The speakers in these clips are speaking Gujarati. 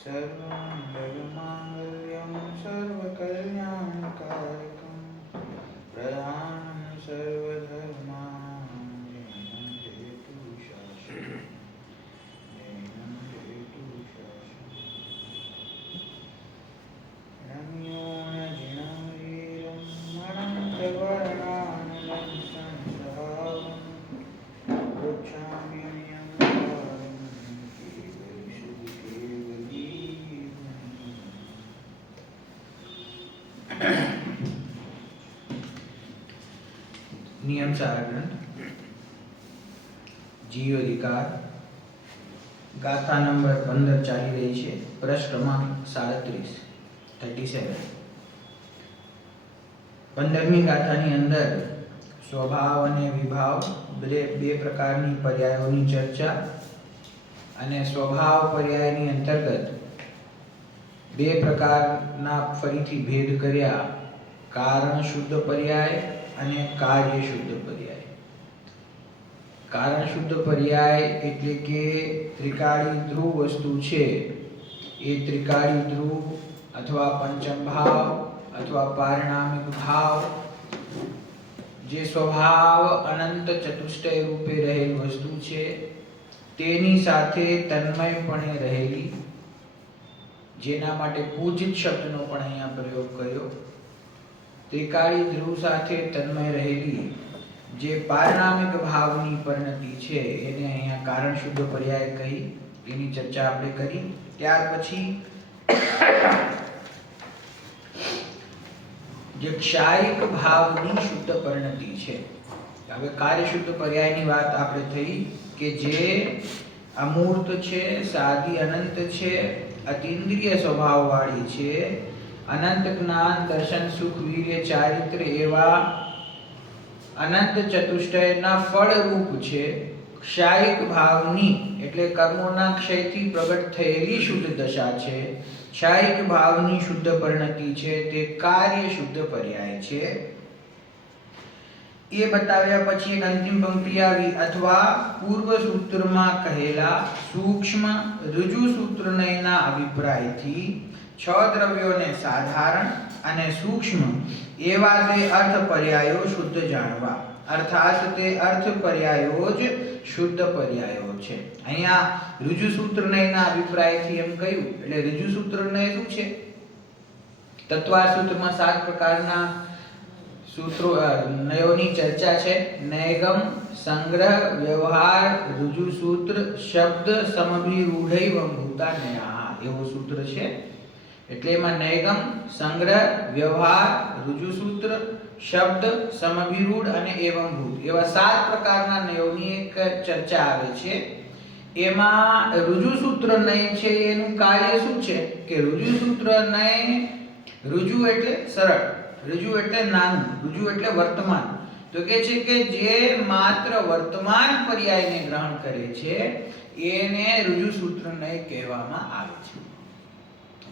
सर्वमङ्गलमाङ्गल्यं सर्वकल्याणकारकं प्रधानं सर्वधर्माणां जयं जयतु शाश्वतं जयं जयतु शाश्वतं रम्यो न जिनं वीरं अनन्तवर्णानलं संसहावं वृक्षाम्यन्यं कालं केवलिषु नियम सार ग्रंथ जीव अधिकार गाथा नंबर 15 ચાલી રહી છે પ્રશ્ન ક્રમાંક 37 15મી ગાથાની અંદર સ્વભાવ અને વિભાવ બે પ્રકારની પર્યાયોની ચર્ચા અને સ્વભાવ પર્યાયની અંતર્ગત બે પ્રકારના ફરીથી ભેદ કર્યા કારણ શુદ્ધ પર્યાય અને કાર્ય શુદ્ધ પર્યાય કારણ શુદ્ધ પર્યાય એટલે કે ત્રિકાળી ધ્રુવ વસ્તુ છે એ ત્રિકાળી ધ્રુવ અથવા પંચમ ભાવ અથવા પારિણામિક ભાવ જે સ્વભાવ અનંત ચતુષ્ટય રૂપે રહેલ વસ્તુ છે તેની સાથે તન્મયપણે રહેલી, જેના માટે પૂજિત શબ્દનો પણ અહીંયા પ્રયોગ કર્યો. ત્રિકાળી ધ્રુવ સાથે તન્મય રહેલી જે પારિણામિક ભાવની પરિણતિ છે એને અહીંયા કારણ શુદ્ધ પર્યાય કહી, એની ચર્ચા આપણે કરી. ત્યાર પછી જે ક્ષાયિક ભાવની શુદ્ધ પરિણતિ છે, હવે કાર્ય શુદ્ધ પર્યાયની વાત આપણે થઈ કે જે અમૂર્ત છે, સાદી અનંત છે, અતિન્દ્રિય સ્વભાવ વાળી છે, અનંત જ્ઞાન દર્શન સુખ વીર્ય ચારિત્ર એવા અનંત ચતુષ્ટયના ફળ રૂપ છે. ક્ષાયિક ભાવની એટલે કર્મોના ક્ષયથી પ્રગટ થયેલી શુદ્ધ દશા છે. ક્ષાયિક ભાવની શુદ્ધ પરિણતિ છે તે કાર્ય શુદ્ધ પર્યાય છે. એ બતાવ્યા પછી એક અંતિમ પંક્તિ આવી, અથવા પૂર્વ સૂત્રમાં કહેલા સૂક્ષ્મ ઋજુ સૂત્રનયના અભિપ્રાયથી છ દ્રવ્યોને સાધારણ અને સૂક્ષ્મ એવા તે અર્થ પર્યાયો શુદ્ધ જાણવા, અર્થાત તે અર્થ પર્યાયો જ શુદ્ધ પર્યાયો છે. અહીંયા ઋજુ સૂત્રનયના અભિપ્રાયથી એમ કહ્યું એટલે ઋજુ સૂત્રનય શું છે? તત્વાર સૂત્રમાં 7 પ્રકારના સૂત્રો નયોની ચર્ચા છે. નયગમ, સંગ્રહ, વ્યવહાર, ઋજુ સૂત્ર, શબ્દ, સમભિરૂઢૈવં ભૂતાન્યઃ એવું સૂત્ર છે. એટલે એમાં નયગમ, સંગ્રહ, વ્યવહાર, ઋજુ સૂત્ર, શબ્દ, સમભિરૂઢ અને એવં ભૂત એવા 7 પ્રકારના નયોની એક ચર્ચા આવે છે. એમાં ઋજુ સૂત્ર નય છે એનું કાર્ય શું છે કે ઋજુ સૂત્ર નય, ઋજુ એટલે સરળ, ઋજુ એટલે નાનું, ઋજુ એટલે વર્તમાન. તો કે છે કે જે માત્ર વર્તમાન પર્યાયને ગ્રહણ કરે છે એને ઋજુ સૂત્ર નય કહેવામાં આવે છે.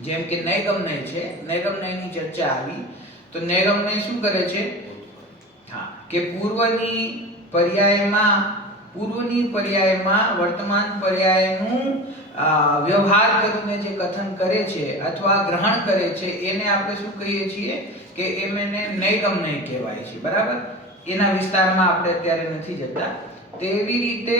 જેમ કે નયગમ નય છે, નયગમ નયની ચર્ચા આવી તો નયગમ નય શું કરે છે? કે પૂર્વની પર્યાયમાં વર્તમાન પર્યાયનું વ્યવહાર કરીને જે કથન કરે છે અથવા ગ્રહણ કરે છે એને આપણે શું કહીએ છીએ કે એને નયગમ નય કહેવાય છે. બરાબર, એના વિસ્તારમાં આપણે અત્યારે નથી જતા. તેવી રીતે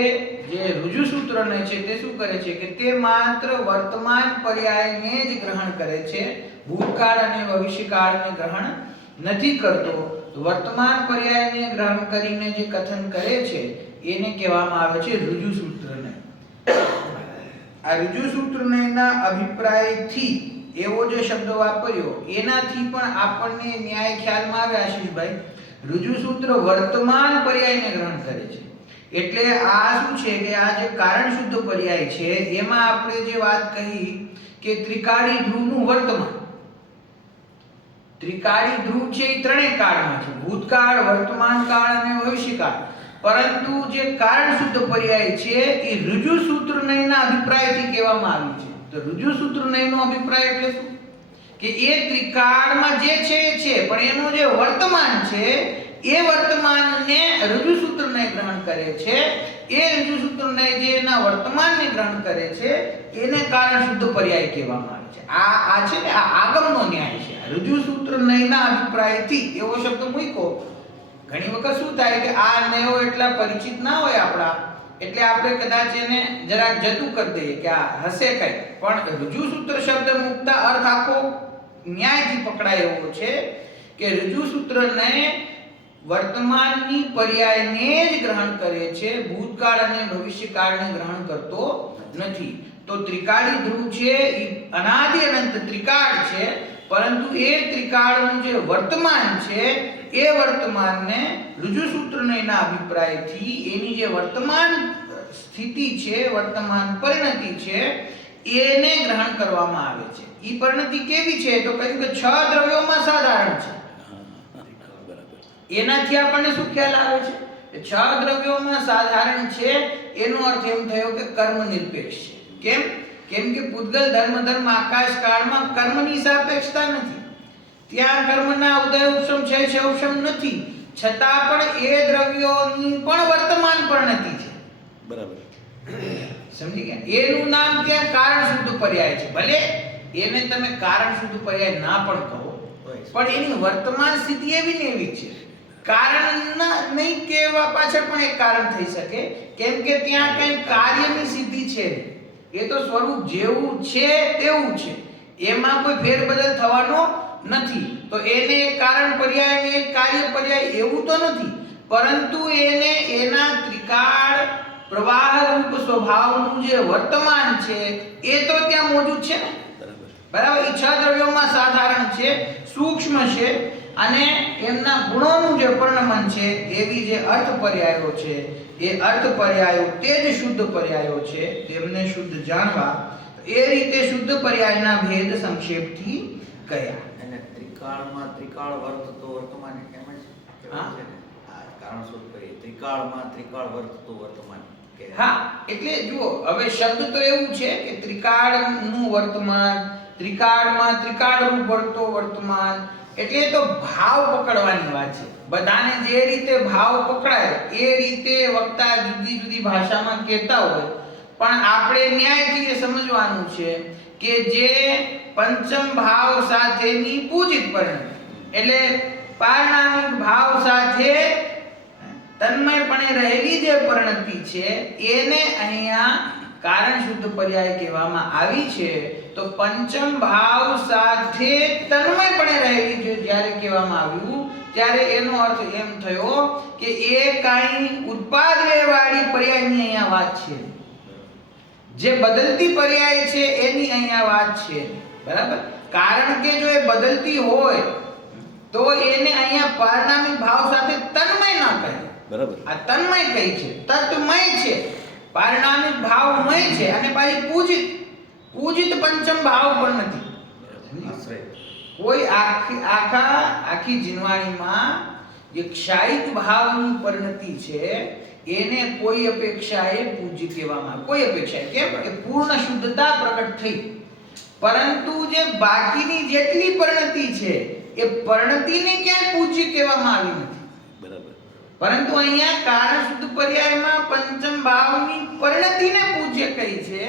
જે ઋજુ સૂત્ર નય છે તે શું કરે છે કે તે માત્ર વર્તમાન પર્યાયને જ ગ્રહણ કરે છે, ભૂતકાળ અને ભવિષ્યકાળને ગ્રહણ નથી કરતો. વર્તમાન પર્યાયને ગ્રહણ કરીને જે કથન કરે છે એને કહેવામાં આવે છે ઋજુ સૂત્ર નય. આ ઋજુ સૂત્ર નયના અભિપ્રાયથી એવો જે શબ્દ વાપર્યો એનાથી પણ આપણને ન્યાય ખ્યાલમાં આવે આશીષભાઈ. ઋજુ સૂત્ર વર્તમાન પર્યાયને ગ્રહણ કરે છે એટલે આ શું છે કે આ જે કારણ શુદ્ધ પર્યાય છે એમાં આપણે જે વાત કહી કે ત્રિકાળી ધ્રુવનું વર્તમાન, ત્રિકાળી ધ્રુવ છે એ ત્રણેય કાળમાં છે, ભૂતકાળ, વર્તમાન કાળ અને ભવિષ્યકાળ. પરંતુ જે કારણ શુદ્ધ પર્યાય છે એ ઋજુ સૂત્ર નયના અભિપ્રાયથી કહેવામાં આવી છે. તો ઋજુ સૂત્ર નયનો અભિપ્રાય એટલે શું કે એ ત્રિકાળમાં જે છે પણ એનું જે વર્તમાન છે એ વર્તમાનને રજુ સૂત્રને ગ્રહણ કરે છે. એ રજુ સૂત્રને જે એના વર્તમાનને ગ્રહણ કરે છે એને કારણ શુદ્ધ પર્યાય કહેવામાં આવે છે. આ છે ને આ આગમનો ન્યાય છે. રજુ સૂત્રનયના અભિપ્રાયથી એવો શબ્દ મૂક્યો. ઘણી વખત શું થાય કે આ નયો એટલા પરિચિત ના હોય આપણા, એટલે આપણે કદાચ એને જરાક જતું કરી દઈએ કે આ હશે કઈ, પણ રજુ સૂત્ર શબ્દ મૂકતા અર્થ આખો ન્યાયથી પકડાય એવો છે કે રજુ સૂત્રને વર્તમાનની પર્યાયને જ ગ્રહણ કરે છે, ભૂતકાળ અને ભવિષ્યકાળને ગ્રહણ કરતો નથી. તો ત્રિકાળી ધ્રુવ છે એ અનાદિ અનંત ત્રિકાળ છે, પરંતુ એ ત્રિકાળનું જે વર્તમાન છે એ વર્તમાનને રજુ સૂત્રનયના અભિપ્રાયથી એની જે વર્તમાન સ્થિતિ છે, વર્તમાન પરિણતિ છે એને ગ્રહણ કરવામાં આવે છે. એ પરિણતિ કેવી છે તો કહ્યું કે 6 દ્રવ્યોમાં સાધારણ છે. એનાથી આપણને શું ખ્યાલ આવે છે? 6 દ્રવ્યોમાં સાધારણ છે એનો અર્થ એમ થયો કે કર્મ નિરપેક્ષ છે. કેમ? કેમ કે પૂતગલ ધર્મ આકાશ કાળમાં કર્મની સાપેક્ષતા નથી. ત્યાં કર્મના ઉદય ઉપશમ ક્ષય ઉપશમ નથી, છતાં પણ એ દ્રવ્યોની પણ વર્તમાન પરિણતિ છે. બરાબર, સમજી ગયા? એનું નામ ત્યાં કારણ શુદ્ધ પર્યાય છે. ભલે એને તમે કારણ શુદ્ધ પર્યાય ના પણ કહો, પણ એની વર્તમાન સ્થિતિ એવી ને એવી છે. કારણ નહીં કહેવા પાછળ પણ એક કારણ થઈ શકે, કેમ કે ત્યાં કઈ કાર્યની સિદ્ધિ છે. એ તો સ્વરૂપ જેવું છે તેવું છે, એમાં કોઈ ફેરબદલ થવાનો નથી. તો એને એક કારણ પર્યાય અને એક કાર્ય પર્યાય એવું તો નથી, પરંતુ એને એના ત્રિકાળ પ્રવાહ રૂપ સ્વભાવનું જે વર્તમાન છે એ તો ત્યાં મોજૂદ છે ને. બરાબર. એ 6 દ્રવ્યોમાં સાધારણ છે, સૂક્ષ્મ છે, અને એમના ગુણોનું જે પરિણમન છે એવી જે અર્થ પર્યાયો છે એ અર્થ પર્યાયો તે જ શુદ્ધ પર્યાયો છે. તેમને શુદ્ધ જાણવા એ રીતે શુદ્ધ પર્યાયના ભેદ સંક્ષેપથી કયા. અને ત્રિકાળમાં ત્રિકાળ વર્તતો વર્તમાન એમ જ કહેવાય છે ને. આ કારણ શુદ્ધ પર્યાય ત્રિકાળમાં ત્રિકાળ વર્તતો વર્તમાન. હા, એટલે જુઓ, હવે શબ્દ તો એવું છે કે ત્રિકાળનું વર્તમાન, ત્રિકાળમાં ત્રિકાળ રૂપ વર્તો વર્તમાન, એટલે તો ભાવ પકડવાની વાત છે. બધાને જે રીતે ભાવ પકડાય એ રીતે વક્તા જુદી જુદી ભાષામાં કહેતા હોય, પણ આપણે ન્યાયથી એ સમજવાનું છે કે જે પંચમ ભાવ સાથેની પૂજિત પરિણતિ, એટલે પારણામિક ભાવ સાથે તન્મયપણે રહેલી જે પરિણતિ છે એને અહીંયા કારણ શુદ્ધ પર્યાય કહેવામાં આવી છે. તો પંચમ ભાવ સાથે તન્મયપણે રહેલી છે જ્યારે કહેવામાં આવ્યું ત્યારે એનો અર્થ એમ થયો કે એ કાંઈ ઉત્પાદ લેવાળી પર્યાયની અહીંયા વાત છે, જે બદલતી પર્યાય છે એની અહીંયા વાત છે. બરાબર. કારણ કે જો એ બદલતી હોય તો એને અહીંયા પારણામિક ભાવ સાથે તન્મય ના કહે. બરાબર. આ તન્મય કઈ છે? તત્મય છે, પારણામિક ભાવમય છે, અને પાછી પૂજિત પંચમ ભાવ પણ નથી. કોઈ આખી જીનવાણીમાં જે ક્ષાયિક ભાવની પરિણતિ છે એને કોઈ અપેક્ષાએ પૂજ્ય કહેવામાં આવે. કોઈ અપેક્ષાએ કેમ કે પૂર્ણ શુદ્ધતા પ્રગટ થઈ, પરંતુ જે બાકીની જેટલી પરિણતિ છે એ પરિણતિને ક્યાંય પૂજ્ય કહેવામાં આવી નથી. બરાબર. પરંતુ અહીંયા કારણ શુદ્ધ પર્યાયમાં પંચમ ભાવની પરિણતિને પૂજ્ય કહી છે.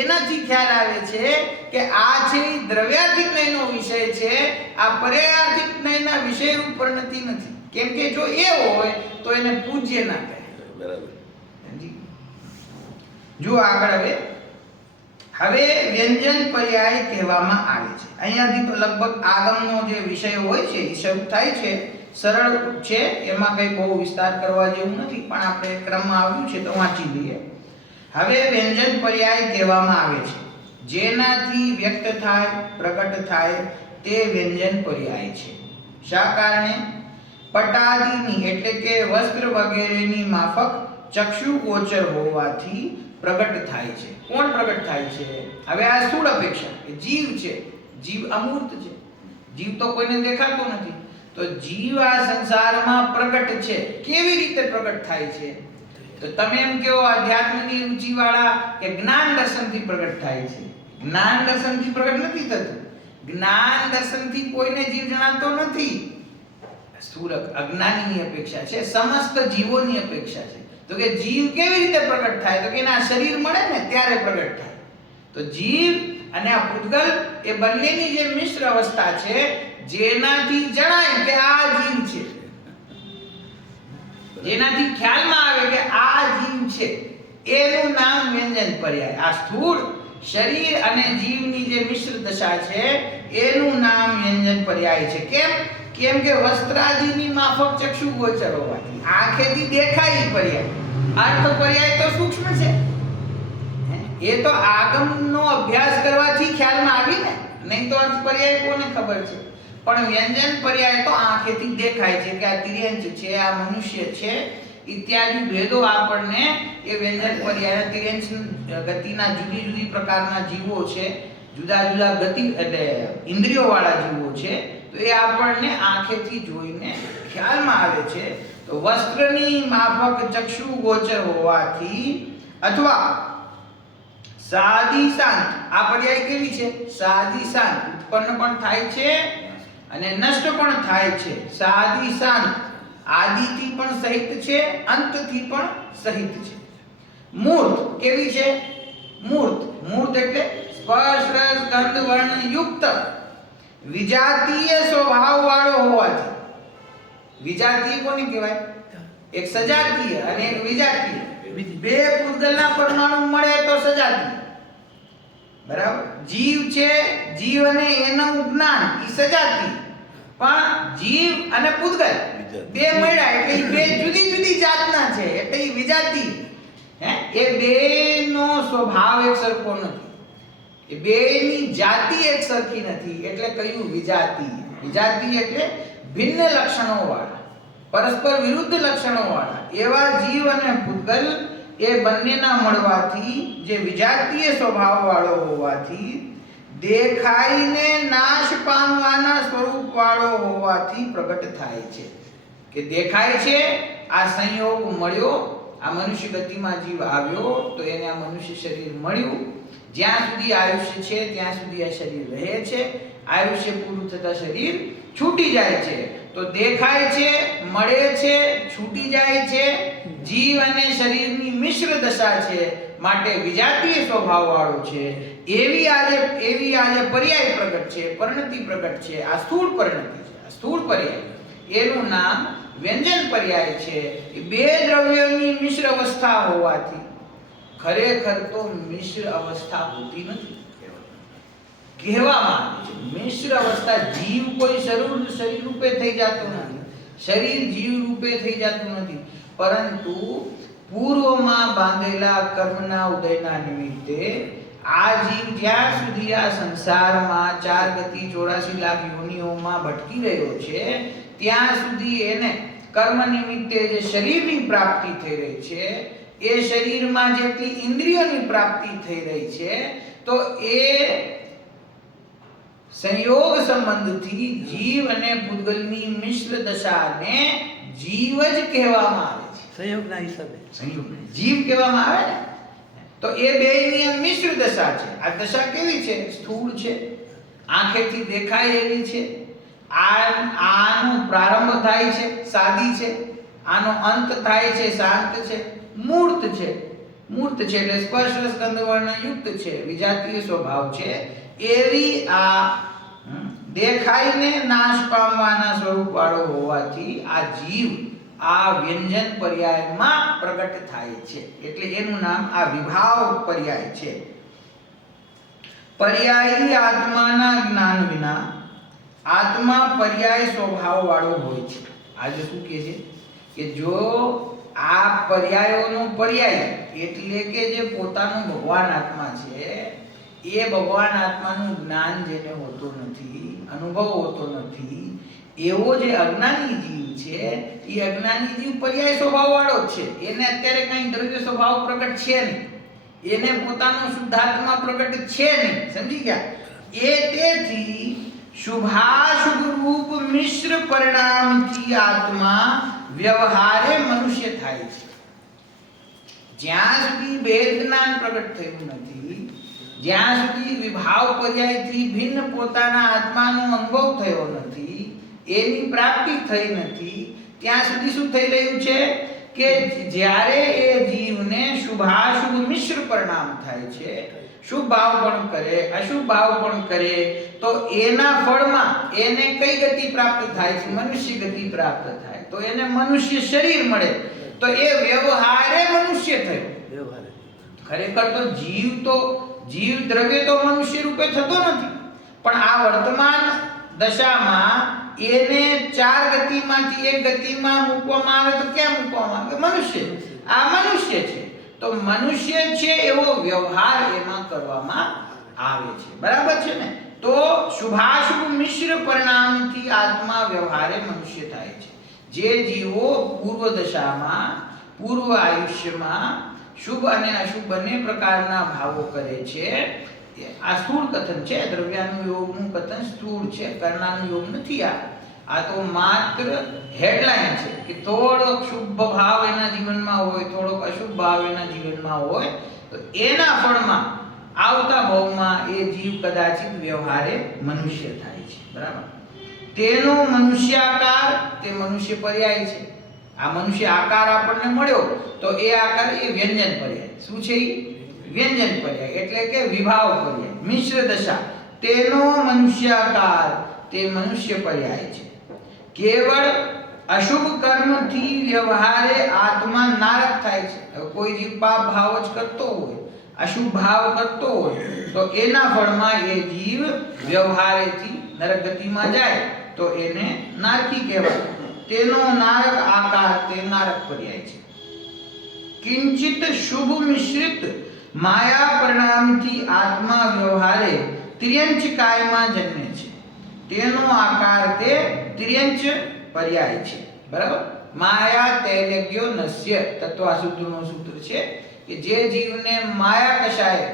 એનાથી ખ્યાલ આવે છે કે આ છે દ્રવ્યાર્થિક નયનો વિષય છે, આ પર્યાયાર્થિક નયના વિષય રૂપ પરિણતિ નથી. કેમ કે જો એ હોય તો એને પૂજ્ય ના કહે. બરાબર. જો આગળ હવે વ્યંજન પર્યાય કહેવામાં આવે છે. અહીંયાથી તો લગભગ આગમનો જે વિષય હોય છે એ શરૂ થાય છે. સરળ છે, એમાં કંઈ બહુ વિસ્તાર કરવા જેવું નથી, પણ આપણે ક્રમમાં આવ્યું છે તો વાંચી લઈએ. હવે વ્યંજન પર્યાય કહેવામાં આવે છે જેનાથી વ્યક્ત થાય, પ્રગટ થાય તે વ્યંજન પર્યાય છે. શા કારણે? પટાદિની એટલે કે વસ્ત્ર વગેરેની માફક ચક્ષુ ગોચર હોવાથી પ્રગટ થાય છે. કોણ પ્રગટ થાય છે? હવે આ સ્થૂળ અપેક્ષા કે જીવ છે, જીવ અમૂર્ત છે, જીવ તો કોઈને દેખાતો નથી. તો જીવ આ સંસારમાં પ્રગટ છે. કેવી રીતે પ્રગટ થાય છે? તો તમે એમ કહો આધ્યાત્મની રુચિ વાળા કે જ્ઞાન દર્શનથી પ્રગટ થાય છે. જ્ઞાન દર્શનથી પ્રગટ નથી થતું. જ્ઞાન દર્શનથી કોઈને જીવ જણાતો નથી. સ્થૂળ અજ્ઞાનીની અપેક્ષા છે, સમસ્ત જીવોની અપેક્ષા છે. તો કે જીવ કેવી રીતે પ્રગટ થાય? તો કે એના શરીર મળે ને ત્યારે પ્રગટ થાય. તો જીવ અને આ પૂતગલ એ બંનેની જે મિશ્ર અવસ્થા છે, જેનાથી જણાય કે આ જીવ છે, જેનાથી ખ્યાલમાં આવે કે આ જીવ છે, એનું નામ વ્યંજન પર્યાય. આ સ્થૂળ શરીર અને જીવની જે મિશ્ર દશા છે એનું નામ વ્યંજન પર્યાય છે. કેમ કે વસ્ત્રાદિની માફક ચક્ષુ ગોચર હોવાથી આંખેથી દેખાય પર્યાય. અર્થ પર્યાય તો સૂક્ષ્મ છે, એ તો આગમનો અભ્યાસ કરવાથી ખ્યાલમાં આવી ને, નહીં તો અર્થ પર્યાય કોને ખબર છે? પણ વ્યંજન પર્યાય તો આંખેથી દેખાય છે કે આ તિર્યંચ છે, આ મનુષ્ય છે ઇત્યાદિ ભેદો આપણને એ વ્યંજન પર્યાય તિર્યંચ ગતિના જુદી જુદી પ્રકારના જીવો છે, જુદા જુદા ગતિ એટલે ઇન્દ્રિયો વાળા જીવો છે, તો એ આપણને આંખેથી જોઈને ખ્યાલમાં આવે છે. તો વસ્ત્રની માફક ચક્ષુ ગોચર હોવાથી અથવા સાદી શાંત, આ પર્યાય કેવી છે? સાદી શાંત, ઉત્પન્ન પણ થાય છે અને નષ્ટ પણ થાય છે. સાદી શાંત આદિથી પણ સહિત છે, અંતથી પણ સહિત છે. મૂર્ત કેવી છે? મૂર્ત એટલે સ્પર્શ રસ ગંધ વર્ણ યુક્ત વિજાતીય સ્વભાવ વાળો હોવાથી. વિજાતીય કોને કહેવાય? એક સજાતીય અને એક વિજાતીય. બે પૂતગલના પરમાણુ મળે તો સજાતીય, બરાબર? જીવ છે, જીવ અને એનું જ્ઞાન ઈ સજાતીય, પણ જીવ અને પૂતગલ બે મળ્યા એટલે બે જુદી જુદી જાતના છે એટલે ઈ વિજાતીય. એ બેનો સ્વભાવ એક સરખો નથી, એ બેની જાતિ એક સરખી નથી, એટલે કયું? વિજાતીય. વિજાતીય એટલે ભિન્ન લક્ષણો વાળા, પરસ્પર વિરુદ્ધ લક્ષણો વાળા એવા જીવ અને પૂતગલ એ બંનેના મળવાથી જે વિજાતીય સ્વભાવ વાળો હોવાથી દેખાઈને નાશ પામવાના સ્વરૂપ વાળો હોવાથી પ્રગટ થાય છે. કે દેખાય છે, આ સંયોગ મળ્યો, આ મનુષ્ય ગતિમાં જીવ આવ્યો તો એને આ મનુષ્ય શરીર મળ્યું. જ્યાં સુધી આયુષ્ય છે ત્યાં સુધી આ શરીર રહે છે, આયુષ્ય પૂરું થતા શરીર છૂટી જાય છે. તો દેખાય છે, મળે છે, છૂટી જાય છે, જીવ અને શરીરની મિશ્ર દશા છે, માટે વિજાતીય સ્વભાવ વાળો છે. એવી આજે પર્યાય પ્રગટ છે, પરિણતિ પ્રગટ છે. આ સ્થૂળ પરિણતિ છે, આ સ્થૂળ પર્યાય, એનું નામ વ્યંજન પર્યાય છે. એ બે દ્રવ્યોની મિશ્ર અવસ્થા હોવાથી ખરેખર તો મિશ્ર અવસ્થા હોતી નથી, કહેવામાં આવે છે. મિશ્ર અવસ્થા, જીવ કોઈ શરીર રૂપે થઈ જતો નથી, શરીર જીવ રૂપે થઈ જતું નથી, પરંતુ પૂર્વમાં બાંધેલા કર્મના ઉદયના નિમિત્તે આ જીવ જ્યાં સુધી આ સંસારમાં 4 ગતિ 84 લાખ યોનિઓમાં ભટકી રહ્યો છે ત્યાં સુધી એને કર્મ નિમિત્તે જે શરીરની પ્રાપ્તિ થઈ રહી છે, એ શરીરમાં જેટલી ઇન્દ્રિયોની પ્રાપ્તિ થઈ રહી છે, તો એ સંયોગ સંબંધથી જીવ અને પૂતગલની મિશ્ર દશાને જીવ જ કહેવામાં આવે છે. સંયોગના હિસાબે જીવ કહેવામાં આવે ને, તો એ બેની મિશ્ર દશા છે. આ દશા કેવી છે? સ્થૂળ છે, આંખેથી દેખાય એવી છે. આનો પ્રારંભ થાય છે, સાદી છે, આનો અંત થાય છે, શાંત છે. મૂર્ત છે એટલે સ્પર્શ રસ ગંધ વર્ણ યુક્ત છે, વિજાતીય સ્વભાવ છે. એવી આ દેખાઈને નાશ પામવાના સ્વરૂપ વાળો હોવાથી આ જીવ આ વ્યંજન પર્યાયમાં પ્રગટ થાય છે, એટલે એનું નામ આ વિભાવ પર્યાય છે. પર્યાયી આત્માના જ્ઞાન વિના આત્મા પર્યાય સ્વભાવ વાળો હોય છે. આજે શું કહે છે કે જો આ પર્યાયોનો પર્યાય એટલે કે જે પોતાનું ભગવાન આત્મા છે, એ ભગવાન આત્માનું જ્ઞાન જેને હોતું નથી, અનુભવ હોતો નથી, એવો જે અજ્ઞાની જીવ છે, એ અજ્ઞાની જીવ પર્યાય સ્વભાવ વાળો જ છે. એને અત્યારે કઈ દ્રવ્ય સ્વભાવ પ્રગટ છે નહીં, એને પોતાનો શુદ્ધાત્મા પ્રગટ છે નહીં, સમજી ગયા? એ તેથી શુભાશુભ રૂપ મિશ્ર પરિણામથી આત્મા વ્યવહારે મનુષ્ય થાય છે. જ્યાં સુધી ભેદ જ્ઞાન પ્રગટ થયું નથી, જ્યાં સુધી વિભાવ પર્યાયથી ભિન્ન પોતાના આત્માનો અનુભવ થયો નથી, એની પ્રાપ્તિ થઈ નથી ત્યાં સુધી શું થઈ રહ્યું છે કે જ્યારે એ જીવને શુભાશુભ મિશ્ર પરિણામ થાય છે, શુભ ભાવ પણ કરે અશુભ ભાવ પણ કરે, તો એના ફળમાં એને કઈ ગતિ પ્રાપ્ત થાય છે? મનુષ્ય ગતિ પ્રાપ્ત થાય. તો એને મનુષ્ય શરીર મળે, તો એ વ્યવહારે મનુષ્ય થયો. ખરેખર તો જીવ દ્રવ્ય તો મનુષ્ય રૂપે થતો નથી, પણ આ વર્તમાન દશામાં એને ચાર ગતિમાંથી એક ગતિમાં મૂકવામાં આવે તો ક્યાં મૂકવામાં આવે? મનુષ્ય. આ મનુષ્ય છે, તો મનુષ્ય છે એવો વ્યવહાર એમાં કરવામાં આવે છે. બરાબર છે ને? તો શુભાશુભ મિશ્ર પરિણામથી આત્મા વ્યવહારે મનુષ્ય થાય છે. જે જીવો પૂર્વ દશામાં પૂર્વ આયુષ્યમાં શુભ અને અશુભ બંને પ્રકારના ભાવો કરે છે, આ સ્થૂળ કથન છે. દ્રવ્યાનુયોગનું કથન સ્થૂળ છે, કર્ણાનુયોગ નથી. આ તો માત્ર હેડલાઇન છે કે થોડોક શુભ ભાવ એના જીવનમાં હોય, થોડોક અશુભ ભાવ એના જીવનમાં હોય, તો એના ફળમાં આવતા ભાવમાં એ જીવ કદાચિત વ્યવહારે મનુષ્ય થાય છે. બરાબર? તેનો મનુષ્યાકાર તે મનુષ્ય પર્યાય છે. આ મનુષ્ય આકાર આપણને મળ્યો, તો એ આકાર એ વ્યંજન પર્યાય. શું છે? વ્યંજન પર્યાય એટલે કે વિભાવ પર્યાય, મિશ્ર દશા. તેનો મનુષ્યાકાર તે મનુષ્ય પર્યાય છે. કેવળ અશુભ કર્મથી વ્યવહારે આત્મા નારક થાય છે. કોઈ જીવ પાપ ભાવ જ કરતો હોય, અશુભ ભાવ કરતો હોય, તો એના ફળમાં એ જીવ વ્યવહારેથી નરક ગતિમાં જાય, તો એને નારકી કહેવાય. તેનો નારક આકાર તે નારક પર્યાય છે. કિંચિત શુભ મિશ્રિત માયા પરિણામથી આત્મા વ્યવહારે તિર્યંચ કાયમાં જન્મે છે. તેનો આકાર તે તિર્યંચ પર્યાય છે. બરાબર? માયા તૈલગ્યો નસ્ય તત્વાસૂત્રનું સૂત્ર છે કે જે જીવને માયા કષાય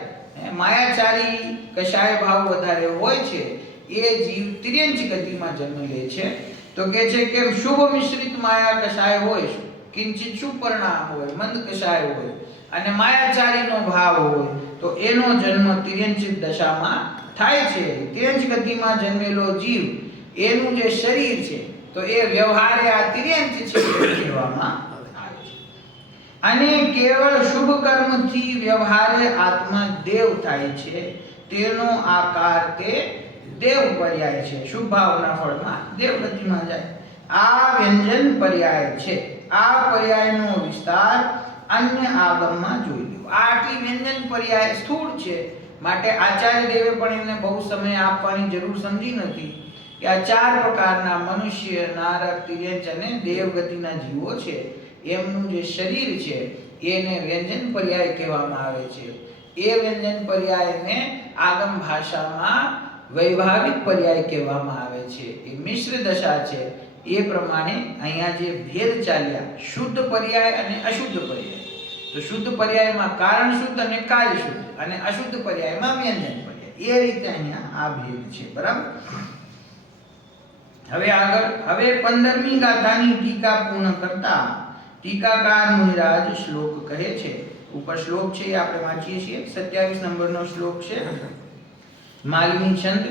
માયાચારી કષાય ભાવ વધારે હોય છે, એ જીવ તિર્યંચ ગતિમાં જન્મ લે છે. તો કે છે કે શુભ મિશ્રિત માયા કષાય હોય, કિંચિત શુભ પરિણામ હોય, મંદ કષાય હોય અને માયાચારીનો ભાવ હોય, તો એનો જન્મ તિર્યંચિત દશામાં થાય છે. તિર્યંચ ગતિમાં જન્મેલો જીવ એનું જે શરીર છે, તો એ વ્યવહારે આ તિર્યંચ છે કહેવામાં આવે છે. અને કેવળ શુભ કર્મથી વ્યવહારે આત્મા દેવ થાય છે. તેનો આકાર તે દેવ પર્યાય છે. શુભ ભાવના ફળમાં દેવ ગતિમાં જાય. આ વ્યંજન પર્યાય છે. આ પર્યાયનો વિસ્તાર અન્ય આગમમાં જોઈ લો. આટલી વ્યંજન પર્યાય સ્થૂળ છે, માટે આચાર્ય દેવે પણ એને બહુ સમય આપવાની જરૂર સમજી નથી કે આ ચાર પ્રકારના મનુષ્ય, નારક, તિર્યંચ અને દેવ ગતિના જીવો છે, એમનું જે શરીર છે એને વ્યંજન પર્યાય કહેવામાં આવે છે. એ વ્યંજન પર્યાયને આગમ ભાષામાં વૈભાવિક પર્યાય કહેવામાં આવે છે. એ મિશ્ર દશા છે. એ પ્રમાણે અહીંયા જે ભેદ ચાલ્યા, શુદ્ધ પર્યાય અને અશુદ્ધ પર્યાય, તો શુદ્ધ પર્યાયમાં કારણ શુદ્ધ અને કાર્ય શુદ્ધ, અને અશુદ્ધ પર્યાયમાં વ્યંજન પર્યાય, એ રીતે અહીંયા આ ભેદ છે. બરાબર? હવે આગળ 15મી ગાથાની ટીકા પૂર્ણ કરતા ટીકાકાર મુનિરાજ શ્લોક કહે છે. ઉપર શ્લોક છે એ આપણે વાંચીએ છીએ. 27 નંબરનો શ્લોક છે. માલિની છંદ.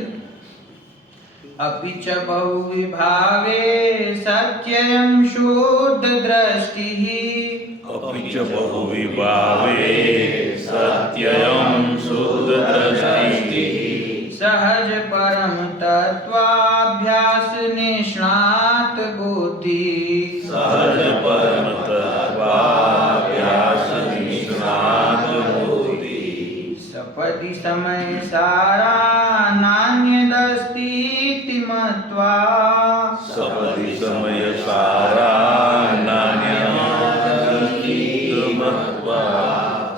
અપિ ચ બહુવિભાવે સત્યયં શુદ્ધ દ્રષ્ટિઃ. અપિ ચ બહુવિભાવે સત્યયં શુદ્ધ દ્રષ્ટિઃ. સહજ પરમ તત્વાભ્યાસ નિષ્ણાત બુદ્ધિ. સહજ પરમ તત્વાભ્યાસ નિષ્ણાત બુદ્ધિ. સપતિ સમય સારા નાન્યદસ્તીતિ મત્વા. સપતિ સમય સારા નાન્યદસ્તીતિ મત્વા.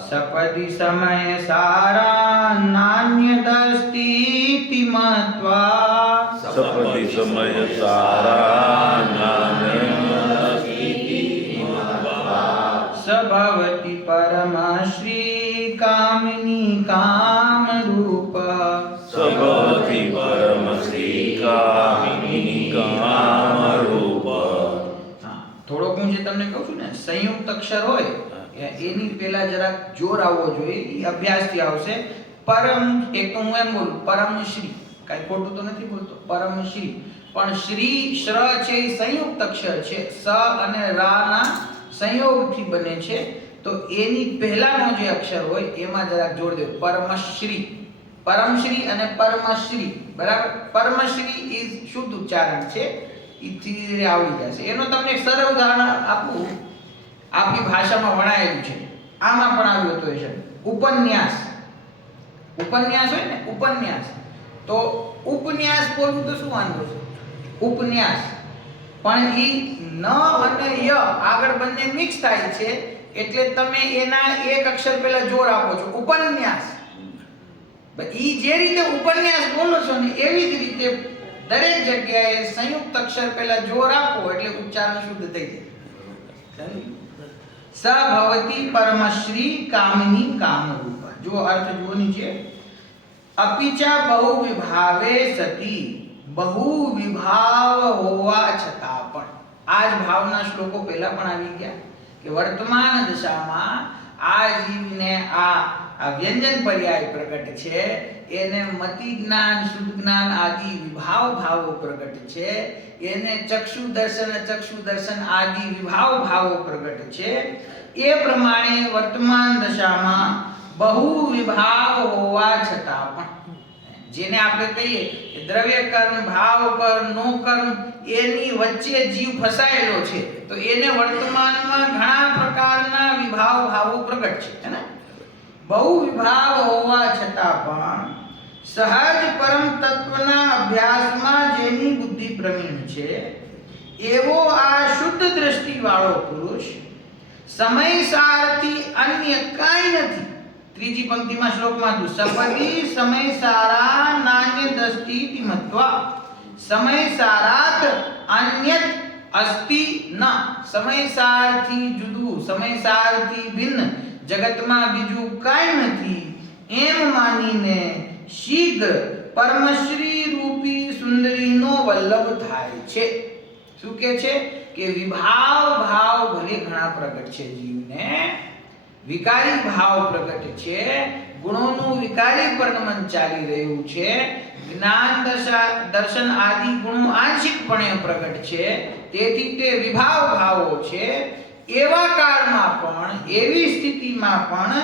સપતિ સમય સારા નાન્યદસ્તીતિ મત્વા. સપતિ સમય સારા નાન્યદસ્તીતિ મત્વા. સભવતિ પરમશ્રી કામિની કામરૂપ. સભવતિ પરમ શ્રી કામિની કામરૂપ. થોડોક હું જે તમને કહું છું ને, સંયુક્ત અક્ષર હોય એની પહેલા જરાક જોર આવવો જોઈએ. એ અભ્યાસથી આવશે. પરમ, એક તો હું એમ બોલું પરમ શ્રી, કઈ ખોટું તો નથી બોલતો, પરમ શ્રી. પણ શ્રી શ્ર છે એ સંયુક્ત અક્ષર છે, સ અને રા ના સંયોગથી બને છે. તો એની પહેલાનો જે અક્ષર હોય એમાં જરાક જોડ દો, પરમશ્રી. પરમશ્રી અને પરમશ્રી, બરાબર. પરમશ્રી ઇઝ શુદ્ધ ઉચ્ચારણ છે, ઈથી આવડી જશે. એનો તમને એક સરળ ઉદાહરણ આપું, આપણી ભાષામાં વણાયેલું છે, આમાં પણ આવ્યું હતું એ છે ઉપન્યાસ. ઉપન્યાસ હોય ને, ઉપન્યાસ, તો ઉપન્યાસ બોલવું તો શું વાંધો છે, ઉપન્યાસ. પણ ઈ ન અને ય આગળ બંને મિક્સ થાય છે, એટલે તમે એના એક અક્ષર પહેલા જોર આપો છો, ઉપન્યાસ. ઈ જે રીતે ઉપન્યાસ બોલો છો ને એવી જ રીતે દરેક જગ્યાએ સંયુક્ત અક્ષર પહેલા જોર આપો એટલે ઉચ્ચારણ શુદ્ધ થઈ જાય. સ ભવતી પરમશ્રી કામિની કામરૂપ. જો અર્થ જુઓ નીચે, અપિચા બહુ વિભાવે સતી, બહુ વિભાવ હોવા છતાં પણ. આ જ ભાવના શ્લોકો પહેલા પણ આવી ગયા કે વર્તમાન દશામાં આ જીવને આ વ્યંજન પર્યાય પ્રગટ છે, એને મતિ જ્ઞાન શુદ્ધ જ્ઞાન આદિ વિભાવ ભાવો પ્રગટ છે, એને ચક્ષુ દર્શન આદિ વિભાવ ભાવો પ્રગટ છે. એ પ્રમાણે વર્તમાન દશામાં બહુ વિભાવ હોવા છતાં પણ, જેને આપણે કહીએ કે દ્રવ્ય કર્મ, ભાવ કર્મ, નો કર્મ, એની વચ્ચે જીવ ફસાયેલો છે, તો એને વર્તમાનમાં ઘણા પ્રકારના વિભાવ ભાવો પ્રગટ છે, હે ને? બહુ વિભાવ હોવા છતાં પણ સહજ પરમ તત્વના અભ્યાસમાં જેની બુદ્ધિ પ્રવીણ છે, એવો આ શુદ્ધ દ્રષ્ટિ વાળો પુરુષ સમય સારથી અન્ય કાંઈ નથી. ત્રીજી પંક્તિમાં શ્લોકમાં સપદી સમય સારા નાન્ય દ્રષ્ટિ મત્વા, સમય સારાત અન્યત અસ્તિ ન. સમય સારથી જુદું, સમય સારથી ભિન્ન જગતમાં બીજું કાંઈ નથી એમ માનીને શીઘ્ર પરમશ્રી રૂપી સુંદરીનો વલ્લભ થાય છે. શું કે છે કે વિભાવ ભાવ ભલે ઘણા પ્રગટ છે જીવને, વિકારી ભાવ પ્રગટ છે, ગુણોનું વિકારી પરિણમન ચાલી રહ્યું છે, જ્ઞાન દર્શન આદિ ગુણો આંશિકપણે પ્રગટ છે, તેથી તે વિભાવ ભાવો છે. એવા કાળમાં પણ, એવી સ્થિતિમાં પણ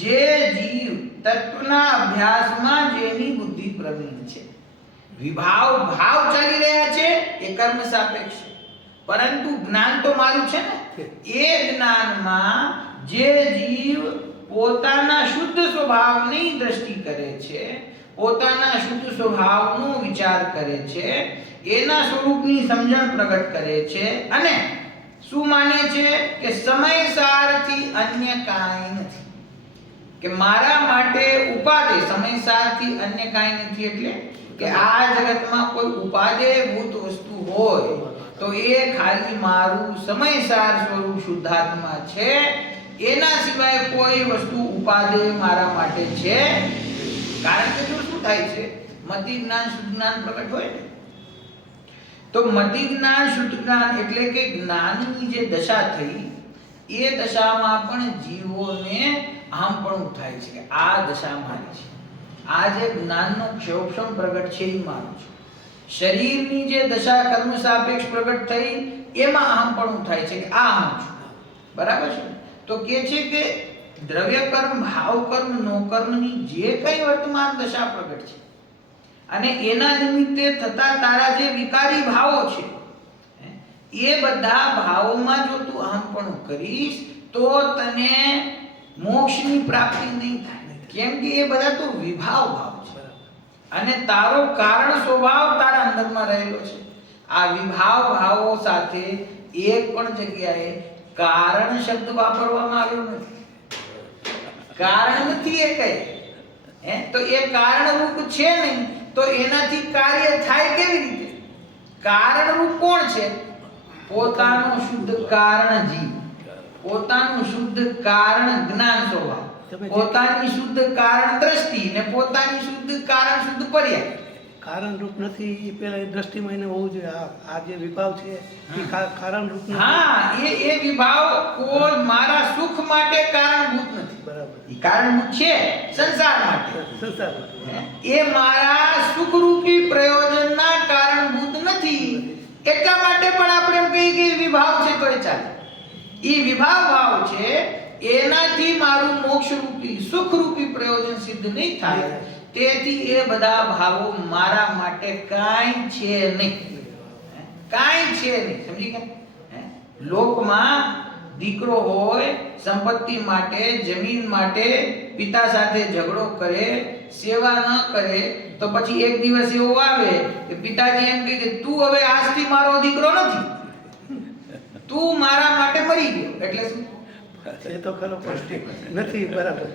જે જીવ તત્વના અભ્યાસમાં જેની બુદ્ધિ પ્રવીણ છે, વિભાવ ભાવ ચાલી રહ્યા છે એ કર્મ સાપેક્ષ છે, પરંતુ જ્ઞાન તો મારું છે ને, એ જ્ઞાનમાં જે જીવ પોતાના શુદ્ધ સ્વભાવની દ્રષ્ટિ કરે છે, પોતાના શુદ્ધ સ્વભાવનો વિચાર કરે છે, એના સ્વરૂપની સમજણ પ્રગટ કરે છે, અને શું માને છે કે સમય સારથી અન્ય કાંઈ નથી, કે મારા માટે ઉપાદેય, સમય સારથી અન્ય કાંઈ નથી એટલે કે આ જગતમાં કોઈ ઉપાદેયભૂત વસ્તુ હોય તો એ ખાલી મારું સમયસાર સ્વરૂપ શુદ્ધાત્મા છે, એના સિવાય કોઈ વસ્તુ ઉપાદેય મારા માટે છે. કારણ કે જો શું થાય છે, મતિ જ્ઞાન શુદ્ધ જ્ઞાન પ્રગટ હોય ને, તો મતિ જ્ઞાન શુદ્ધ જ્ઞાન એટલે કે જ્ઞાનની જે દશા થઈ, એ દશામાં પણ જીવોને અહમપણું થાય છે કે આ દશા મારી છે, આ જે જ્ઞાનનો ક્ષોભમ પ્રગટ છે એ મારું છું. શરીરની જે દશા કર્મ સાપેક્ષ પ્રગટ થઈ એમાં અહમપણું થાય છે કે આ હું છું, બરાબર છે. તો કે છે કે દ્રવ્ય કર્મ, ભાવ કર્મ, નો કર્મની જે કઈ વર્તમાન દશા પ્રગટ છે અને એના નિમિત્તે થતા તારા જે વિકારી ભાવો છે, એ બધા ભાવોમાં જો તું અહમપણું કરીશ તો તને મોક્ષની પ્રાપ્તિ નહીં થાય, કેમ કે એ બધા તો વિભાવ ભાવ છે અને તારો કારણ સ્વભાવ તારા અંદરમાં રહેલો છે. આ વિભાવ ભાવો સાથે એક પણ જગ્યાએ કારણ શબ્દ વાપરવામાં આવ્યો નથી, કારણ નથી એ કઈ, તો એ કારણ રૂપ છે નહીં, તો એનાથી કાર્ય થાય કેવી રીતે? કારણ રૂપ કોણ છે? પોતાનું શુદ્ધ કારણ જીવ, પોતાનું શુદ્ધ કારણ જ્ઞાન સ્વભાવ, પોતાની શુદ્ધ કારણ દ્રષ્ટિ ને પોતાની શુદ્ધ કારણ શુદ્ધ પર્યાય. કારણ રૂપ નથી એ પેલા એ દ્રષ્ટિમાં એને હોવું જોઈએ. આ જે વિભાવ છે એ કારણ રૂપ નથી. હા, એ વિભાવ કોઈ મારા સુખ માટે કારણભૂત નથી, બરાબર. એ કારણભૂત છે સંસાર માટે, સંસાર એ મારા સુખરૂપી પ્રયોજનના કારણભૂત નથી. એટલા માટે પણ આપણે એમ કહીએ કે વિભાવ છે તો એ ચાલે. એ વિભાવ ભાવ છે એનાથી મારું મોક્ષ રૂપી સુખ રૂપી પ્રયોજન સિદ્ધ નહીં થાય. તેથી એ બધા ભાવો મારા માટે કાંઈ છે નહીં, કાંઈ છે નહીં. સમજી ગયા? લોકમાં દીકરો હોય, સંપત્તિ માટે, જમીન માટે પિતા સાથે ઝઘડો કરે, સેવા ન કરે, તો પછી એક દિવસ એવો આવે કે પિતાજી એમ કહે કે તું હવે આજથી મારો દીકરો નથી, તું મારા માટે મરી ગયો. એટલે શું? એ તો ખરો પણ નથી બરાબર.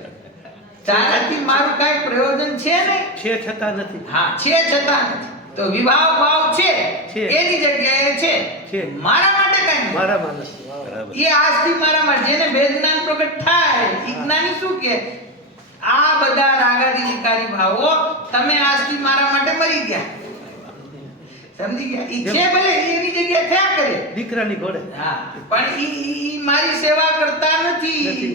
તારાથી મારું કાંઈ પ્રયોજન છે નહીં. છે છતાં નથી. હા, છે છતાં નથી. તો વિભાવ ભાવ છે એની જગ્યાએ છે, મારા માટે કાંઈ નથી. મારા માનસ એ આજથી મારા માટે જેને વેદ જ્ઞાન પ્રગટ થાય એ જ્ઞાની શું કે આ બધા રાગાદી વિકારી ભાવો તમે આજથી મારા માટે મરી ગયા. સમજી ગયા? ઈ છે ભલે એની જગ્યાએ થયા કરે દીકરાની ઘોડે. હા, પણ ઈ મારી સેવા કરતા નથી,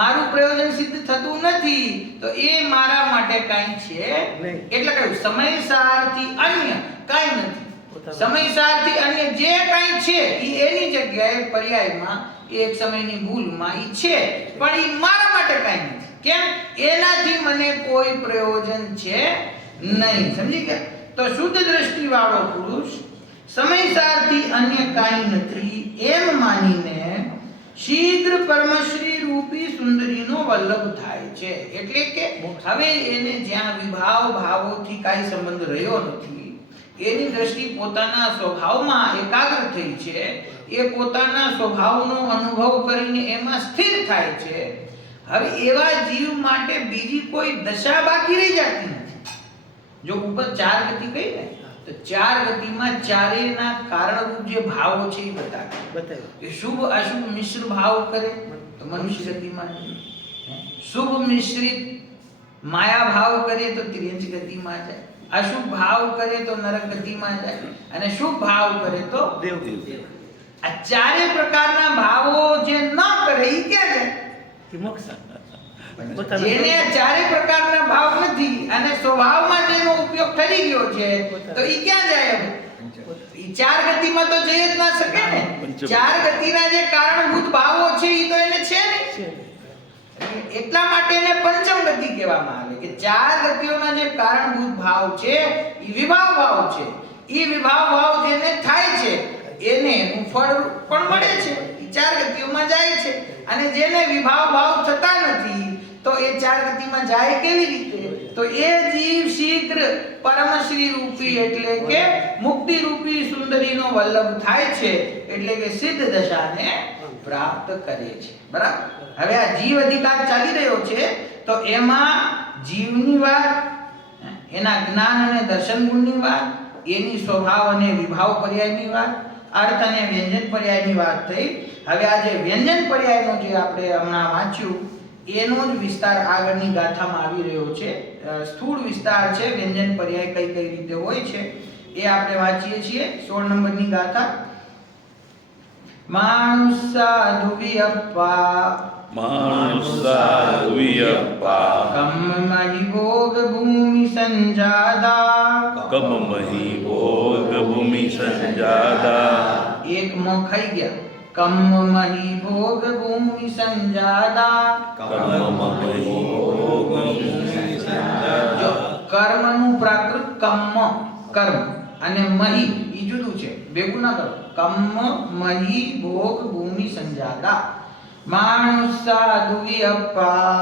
મારું પ્રયોજન સિદ્ધ થતું નથી, તો એ મારા માટે કાંઈ છે નહીં. એટલે કહ્યું સમયસારથી અન્ય કાંઈ નથી. સમયસારથી અન્ય જે કાંઈ છે ઈ એની જગ્યાએ પર્યાયમાં એક સમયની ભૂલમાં ઈ છે, પણ ઈ મારા માટે કાંઈ નથી. કેમ? એનાથી મને કોઈ પ્રયોજન છે નહીં. સમજી ગયા? તો શુદ્ધ દ્રષ્ટિ વાળો પુરુષ સમયસારથી અન્ય કાંઈ નથી એમ માનીને શીઘ્ર પરમશ્રી રૂપી સુંદરીનો વલ્લભ થાય છે. એટલે કે હવે એને જ્યાં વિભાવ ભાવોથી કાંઈ સંબંધ રહ્યો નથી, એની દ્રષ્ટિ પોતાના સ્વભાવમાં એકાગ્ર થઈ છે, એ પોતાના સ્વભાવનો અનુભવ કરીને એમાં સ્થિર થાય છે. હવે એવા જીવ માટે બીજી કોઈ દશા બાકી રહી જતી નથી. જો ઉપર ચાર ગતિ કહી ને તો ચાર ગતિમાં ચારેયના કારણરૂપ જે ભાવો છે એ બતાવે. કે શુભ અશુભ મિશ્ર ભાવ કરે તો મનુષ્ય ગતિમાં જાય, શુભ મિશ્રિત માયા ભાવ કરે તો ત્રિયંચ ગતિમાં જાય, અશુભ ભાવ કરે તો નરક ગતિમાં જાય, અને શુભ ભાવ કરે તો દેવ. આ ચારે પ્રકારના ભાવો જે ન કરે એ ક્યાં જાય? એ મોક્ષ. જેને ચારે પ્રકારના ભાવ નથી અને સ્વભાવમાં જેનો ઉપયોગ થઈ ગયો છે તો ઈ ક્યાં જાય? હવે ઈ ચાર ગતિમાં તો જઈ જ ના શકે ને. ચાર ગતિના જે કારણભૂત ભાવો છે ઈ તો એને છે નહીં. એટલા માટે એને પંચમ ગતિ કહેવામાં આવે કે ચાર ગતિઓના જે કારણભૂત ભાવ છે ઈ વિભાવ ભાવ છે. ઈ વિભાવ ભાવ જેને થાય છે એને એનું ફળ પણ મળે છે, ઈ ચાર ગતિઓમાં જાય છે. અને જેને વિભાવ ભાવ થતા નથી તો એ ચાર ગતિમાં જાય કેવી રીતે? તો એ જીવ શીઘ્ર પરમશ્રી રૂપી એટલે કે મુક્તિ રૂપી સુંદરીનો વલ્લભ થાય છે, એટલે કે સિદ્ધ દશાને પ્રાપ્ત કરે છે. બરાબર? હવે આ જીવ અધિકાર ચાલી રહ્યો છે તો એમાં જીવની વાત, એના જ્ઞાન અને દર્શન ગુણની વાત, એની સ્વભાવ અને વિભાવ પર્યાયની વાત, અર્થ અને વ્યંજન પર્યાયની વાત થઈ. હવે આ જે વ્યંજન પર્યાયનો જે આપણે હમણાં વાંચ્યું એનો જ વિસ્તાર આગળની ગાથામાં આવી રહ્યો છે. સ્થૂળ વિસ્તાર છે વ્યંજન પર્યાય કઈ કઈ રીતે હોય છે એ આપણે વાંચીએ છીએ. 16 નંબરની ગાથા. માણુસ સાધુ વિયપ્પા કમ મહી ભોગ ભૂમિ સંજાદા. એક મો ખાઈ ગયા. કમ મહી ભોગ ભૂમિ સંજાદા. જો કર્મનું પ્રાકૃત કર્મ કર્મ અને મહી ઈ જુદું છે, ભેગું ના કરો. કર્મ મહી ભોગ ભૂમિ સંજાદા. માણુસ સાધુ વિયપ્પા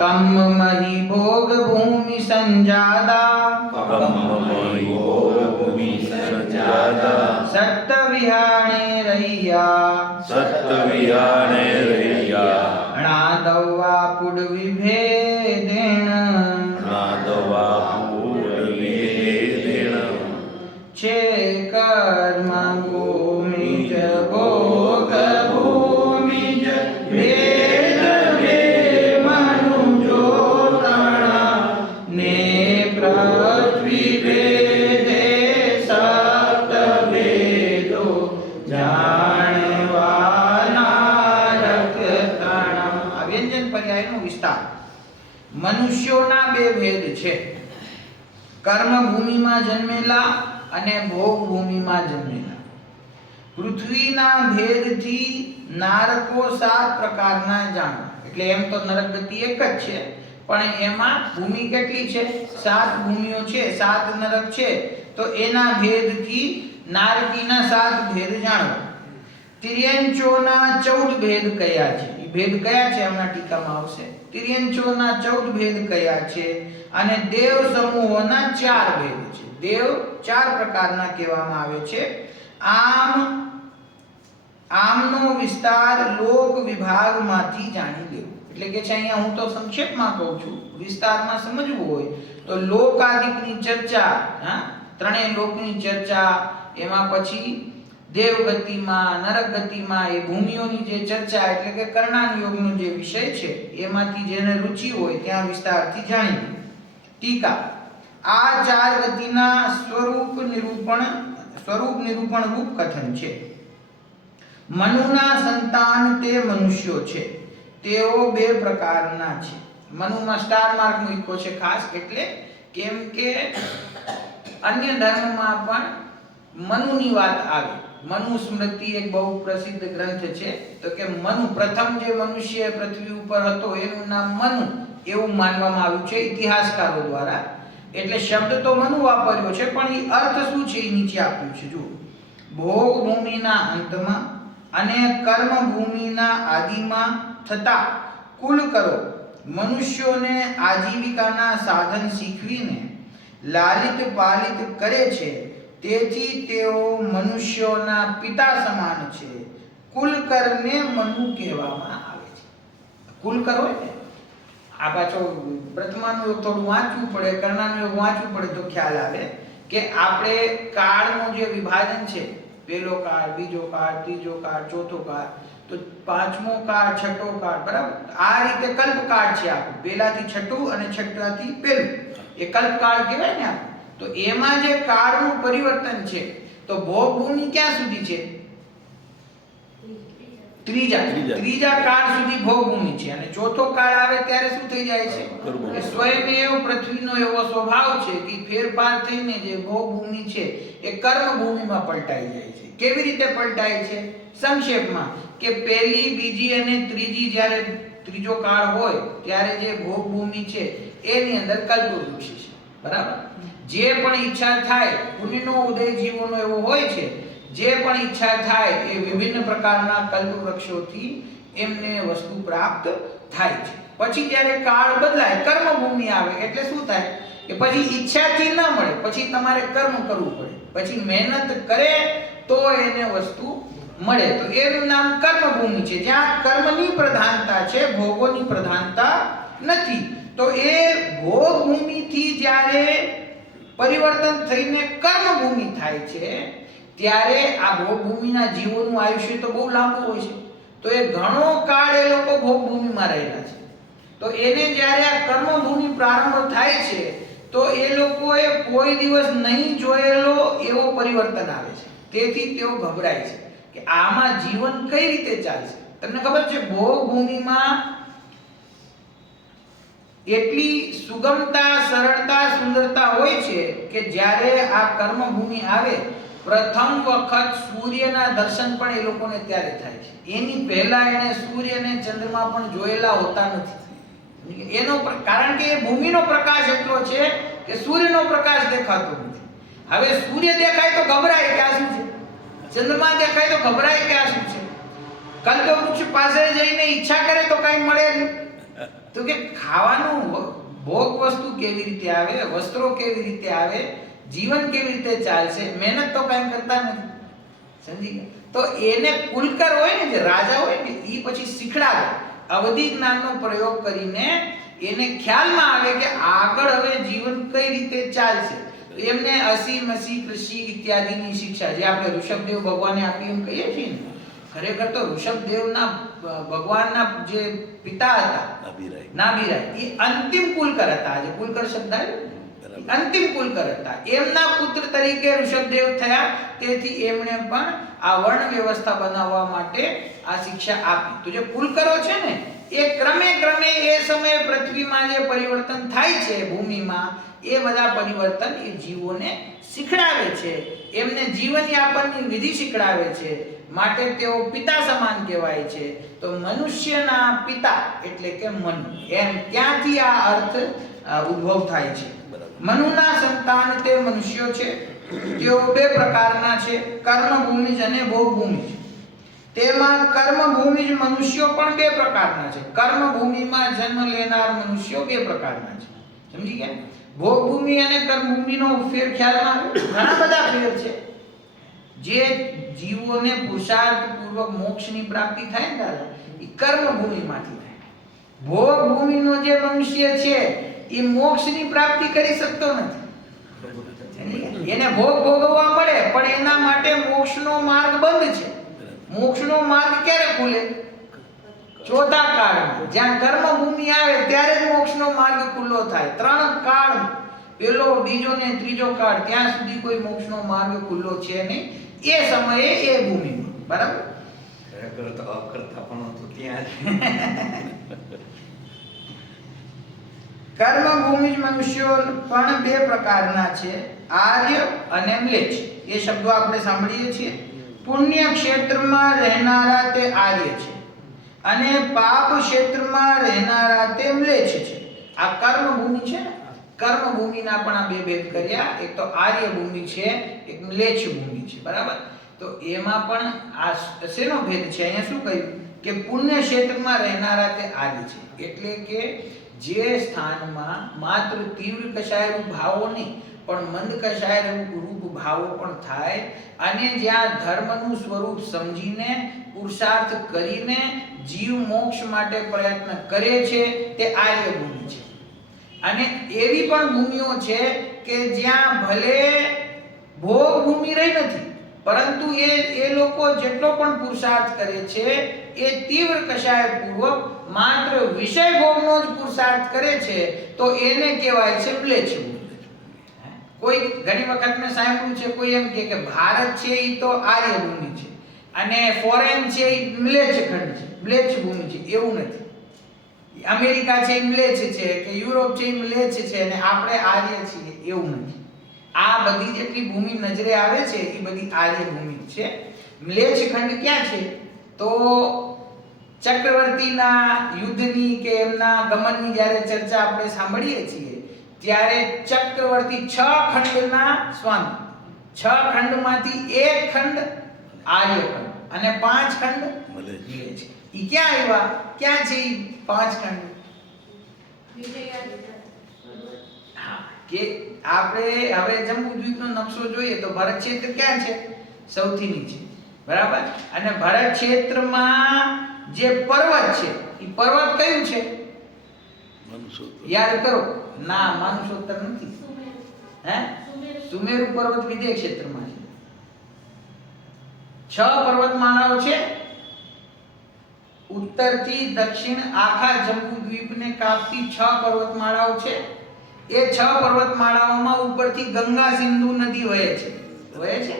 કર્મ મહી ભોગ ભૂમિ સંજાદા. સત્ત વિહાણે રૈયા ણાદવા પુડ વિભેદેણ છે કર્મ ભૂમિ જ ભોગ ભૂમિ જ ભેદ ભે મનુજો તણ ને પૃથ્વી ભેદે સપ્ત ભેદો જાણવાના રખતણ. આ વ્યંજન પર્યાયનો વિસ્તાર. મનુષ્યોના બે ભેદ છે. કર્મ ભૂમિમાં જન્મેલા અને ભોગભૂમિમાં જન્મેલા. પૃથ્વીના ભેદથી નારકો 7 પ્રકારના જાણવા. એટલે એમ તો નરક ગતિ એક જ છે, પણ એમાં ભૂમિ કેટલી છે? 7 ભૂમિઓ છે, 7 નરક છે. તો એના ભેદથી નારકીના 7 ભેદ જાણવા. તિર્યંચોના 14 ભેદ કયા છે? એ ભેદ કયા છે હમણાં ટીકામાં આવશે. તિર્યંચોના 14 ભેદ કયા છે? અને દેવ સમૂહોના 4 ભેદ છે. દેવ 4 પ્રકારના કહેવામાં આવે છે. આમનો વિસ્તાર લોક વિભાગમાંથી જાણી લેવો. એટલે કે છે અહીંયા હું તો સંક્ષેપમાં કહું છું, વિસ્તારમાં સમજવું હોય તો લોકાદિકની ચર્ચા, ત્રણેય લોકની ચર્ચા, એમાં પછી દેવગતિમાં, નરક ગતિમાં એ ભૂમિઓની જે ચર્ચા, એટલે કે કર્ણાન યોગનો જે વિષય છે એમાંથી જેને રુચિ હોય ત્યાં વિસ્તારથી જાણી લે. ટીકા. આ 4 ગતિના સ્વરૂપ નિરૂપણ રૂપ કથન છે. મનુના સંતાન તે મનુષ્યો છે. તેઓ 2 પ્રકારના છે. મનુમાં સ્ટાર માર્ક મૂક્યો છે ખાસ, એટલે કેમ કે અન્ય ધર્મમાં પણ મનુની વાત આવે. મનુ સ્મૃતિ એક બહુ પ્રસિદ્ધ ગ્રંથ છે. તો કે મનુ, પ્રથમ જે મનુષ્ય પૃથ્વી ઉપર હતો એનું નામ મનુ એવું માનવામાં આવ્યું છે ઇતિહાસકારો દ્વારા. એટલે શબ્દ તો મનુ વાપર્યો છે, પણ એ અર્થ શું છે એ નીચે આપ્યું છે. જુઓ, ભોગ ભૂમિના અંતમાં અને કર્મ ભૂમિના આદિમાં થતા કુલ કરો મનુષ્યોને આજીવિકાના સાધન શીખવીને લાલિત પાલિત કરે છે. તેથી તેઓ મનુષ્યોના પિતા સમાન છે. કુલકરને મનુ કહેવામાં આવે છે. કુલકર હોય ને, આ પાછો પ્રથમાનું યોગ થોડું વાંચવું પડે, કર્ણાનું યોગ વાંચવું પડે તો ખ્યાલ આવે કે આપણે કાળનું જે વિભાજન છે, પહેલો કાળ, બીજો કાળ, ત્રીજો કાળ, ચોથો કાળ, તો 5મો કાળ, 6ઠો કાળ, બરાબર. આ રીતે કલ્પકાળ છે આપણું. પહેલાથી 6ઠું અને 6ઠાથી પહેલું, એ કલ્પકાળ કહેવાય ને આપણું. તો એમાં જે કાળનું પરિવર્તન છે, તો ભોગભૂમિ ક્યાં સુધી છે? ત્રીજા કાળ સુધી ભોગભૂમિ છે. અને ચોથો કાળ આવે ત્યારે શું થઈ જાય છે? સ્વયમેવ પૃથ્વીનો એવો સ્વભાવ છે કે ફેરફાર થઈને જે ભોગભૂમિ છે એ કર્મભૂમિમાં પલટાઈ જાય છે. કેવી રીતે પલટાય છે? સંક્ષેપમાં કે પહેલી, બીજી અને ત્રીજી, જ્યારે ત્રીજો કાળ હોય ત્યારે જે ભોગભૂમિ છે એની અંદર કલ્પવૃક્ષ છે, બરાબર. જે પણ ઈચ્છા થાય, પુણ્યનો ઉદય જીવોનો એવો હોય છે, જે પણ ઈચ્છા થાય એ વિભિન્ન પ્રકારના કલ્પવૃક્ષોથી એમને વસ્તુ પ્રાપ્ત થાય છે. પછી જ્યારે કાળ બદલાય, કર્મભૂમિ આવે, એટલે શું થાય કે પછી ઈચ્છાથી ન મળે, પછી તમારે કર્મ કરવું પડે. પછી મહેનત કરે તો એને વસ્તુ મળે. તો એનું નામ કર્મભૂમિ છે, જ્યાં કર્મની પ્રધાનતા છે, ભોગોની પ્રધાનતા નથી. તો એ ભોગભૂમિથી જ્યારે પરિવર્તન થઈને કર્મભૂમિ થાય છે, ત્યારે આ ભોગભૂમિના જીવોનું આયુષ્ય તો બહુ લાંબુ હોય છે. તો એ ઘણો કાળ એ લોકો ભોગભૂમિમાં રહેલા છે. તો એને જ્યારે આ કર્મભૂમિ પ્રારંભ થાય છે, તો એ લોકોએ કોઈ દિવસ નહીં જોયેલો એવો પરિવર્તન આવે છે. તેથી તેઓ ગભરાય છે કે આમાં જીવન કઈ રીતે ચાલશે. તમને ખબર છે, ભોગભૂમિમાં એટલી સુગમતા, સરળતા, સુંદરતા હોય છે કે જ્યારે આ કર્મભૂમિ આવે, પ્રથમ વખત સૂર્યના દર્શન પણ એ લોકોને ત્યારે થાય છે. એની પહેલા એને સૂર્ય અને ચંદ્રમા પણ જોયેલા હોતા નથી. એનો કારણ કે એ ભૂમિનો પ્રકાશ એટલો છે કે સૂર્યનો પ્રકાશ દેખાતો નથી. હવે સૂર્ય દેખાય તો ગભરાય કે આ શું છે, ચંદ્રમા દેખાય તો ગભરાય કે આ શું છે. કલ્પવૃક્ષ પાસે જઈને ઈચ્છા કરે તો કઈ મળે નહીં. તો કે ખાવાનું, ભોગ વસ્તુ કેવી રીતે આવે, વસ્ત્રો કેવી રીતે આવે, જીવન કેવી રીતે ચાલશે, મહેનત તો કઈ કરતા નથી. સમજી ગયા? તો એને કુલકર હોય ને, જે રાજા હોય ને, એ પછી શીખડાવે, અવધિ જ્ઞાનનો પ્રયોગ કરીને એને ખ્યાલમાં આવે કે આગળ હવે જીવન કઈ રીતે ચાલશે. એમને અસી, મસી, કૃષિ ઇત્યાદિની શિક્ષા જે આપણે ઋષભદેવ ભગવાને આપી એમ કહીએ છીએ ને, ખરેખર તો ઋષભદેવના ભગવાનના જે પિતા હતા નાભિરાય, એ અંતિમ કુલકર હતા. આજે કુલકર શબ્દ આવ્યો, અંતિમ કુલકર હતા. એમના પુત્ર તરીકે ઋષભદેવ થયા. તેથી એમણે પણ આ વર્ણ વ્યવસ્થા બનાવવા માટે આ શિક્ષા આપી. તો જે કુલકરો છે ને, એ ક્રમે ક્રમે એ સમયે પૃથ્વીમાં જે પરિવર્તન થાય છે ભૂમિમાં, એ બધા પરિવર્તન એ જીવોને શીખડાવે છે, એમને જીવન યાપનની વિધિ શીખડાવે છે, માટે તેઓ પિતા સમાન કહેવાય છે. તો મનુષ્યના પિતા એટલે કે મનુ, એમ ત્યાંથી આ અર્થ ઉદ્ભવ થાય છે. મનુના સંતાન તે મનુષ્યો છે. તેઓ બે પ્રકારના છે, કર્મભૂમિજ અને ભોગભૂમિજ. તેમાં કર્મભૂમિજ મનુષ્યો પણ બે પ્રકારના છે. કર્મભૂમિમાં જન્મ લેનાર મનુષ્યો બે પ્રકારના છે. સમજી ગયા? ભોગભૂમિ અને કર્મભૂમિનો ફેર ખ્યાલમાં ઘણા બધા ફેર છે. જે જીવોને પુરુષાર્થ પૂર્વક મોક્ષની પ્રાપ્તિ થાય ને દાદા, એ કર્મભૂમિમાંથી થાય. ભોગભૂમિનો જે મનુષ્ય છે એ મોક્ષની પ્રાપ્તિ કરી શકતો નથી. એને ભોગ ભોગવવા મળે પણ એના માટે મોક્ષનો માર્ગ બંધ છે. મોક્ષનો માર્ગ ક્યારે ખુલે? ચોથા કાળમાં, જ્યાં કર્મભૂમિ આવે ત્યારે જ મોક્ષનો માર્ગ ખુલ્લો થાય. 3 કાળ, પેલો, બીજો ને ત્રીજો કાળ, ત્યાં સુધી કોઈ મોક્ષનો માર્ગ ખુલ્લો છે નહીં. એ સમયે એ ભૂમિમાં, બરાબર? ખરેખર તો અકર્તા પણ તો ત્યાં કર્મભૂમિજ મનુષ્યો પણ બે પ્રકારના છે, આર્ય અને મ્લેચ્છ. એ શબ્દો આપણે સાંભળીએ છીએ. પુણ્ય ક્ષેત્રમાં રહેનારા તે આર્ય છે અને પાપ ક્ષેત્રમાં રહેનારા તે મ્લેચ્છ છે. આ કર્મભૂમિ છે ને, કર્મભૂમિના પણ આ બે ભેદ કર્યા. એક તો આર્ય ભૂમિ છે, એક મ્લેચ્છ ભૂમિ છે, બરાબર? તો એમાં પણ આ શેનો ભેદ છે? અહીંયા શું કહ્યું કે પુણ્ય ક્ષેત્રમાં રહેનારા તે આર્ય છે, એટલે કે જે સ્થાનમાં માત્ર તીવ્ર કશાયરૂપ ભાવો નહીં પણ મંદ કશાયરૂપ ભાવો પણ થાય, અને જ્યાં ધર્મનું સ્વરૂપ સમજીને પુરુષાર્થ કરીને જીવ મોક્ષ માટે પ્રયત્ન કરે છે, તે આર્ય ભૂમિ છે. અને એવી પણ ભૂમિઓ છે કે જ્યાં ભલે ભોગ ભૂમિ રહી નથી, પરંતુ એ લોકો જેટલો પણ પુરુષાર્થ કરે છે એ તીવ્ર કશાય પૂર્વક માત્ર વિષય ભોગનો જ પુરુષાર્થ કરે છે, તો એને કહેવાય છે મ્લેચ્છ ભૂમિ. કોઈ ઘણી વખત મેં સાંભળ્યું છે, કોઈ એમ કે ભારત છે એ તો આર્ય ભૂમિ છે અને ફોરેન છે એ મ્લેચ્છ ખંડ છે, મ્લેચ્છ ભૂમિ છે. એવું નથી. અમેરિકા છે એ મ્લેચ્છ છે, કે યુરોપ છે એ મ્લેચ્છ છે અને આપણે આર્ય છીએ, એવું નથી. આ બધી જેટલી ભૂમિ નજરે આવે છે એ બધી આર્ય ભૂમિ છે. મ્લેચ્છ ખંડ ક્યાં છે? તો ચક્રવર્તીના યુદ્ધની કે એમના ગમનની જ્યારે ચર્ચા આપણે સાંભળીએ છીએ ત્યારે ચક્રવર્તી 6 ખંડના સ્વામી, 6 ખંડમાંથી 1 ખંડ આર્ય ખંડ અને 5 ખંડ મ્લેચ્છ. ઈ ક્યાં આવ્યા? ક્યાં છે ઈ 5 ખંડ? કે આપણે હવે જંબુદ્વીપનો નકશો જોઈએ તો ભરત ક્ષેત્ર ક્યાં છે? સૌથી નીચે, બરાબર? અને ભરત ક્ષેત્રમાં જે પર્વત છે એ પર્વત કયું છે? યાદ કરો. ના, માનુષોત્તર નથી. હે? સુમેરુ પર્વત વિદેહ ક્ષેત્રમાં છે. 6 પર્વતમાળાઓ છે. ઉત્તરથી દક્ષિણ આખા જંબુદ્વીપને કાપતી 6 પર્વતમાળાઓ છે. એ 6 પર્વતમાળાઓમાં ઉપરથી ગંગા સિંધુ નદી વહે છે.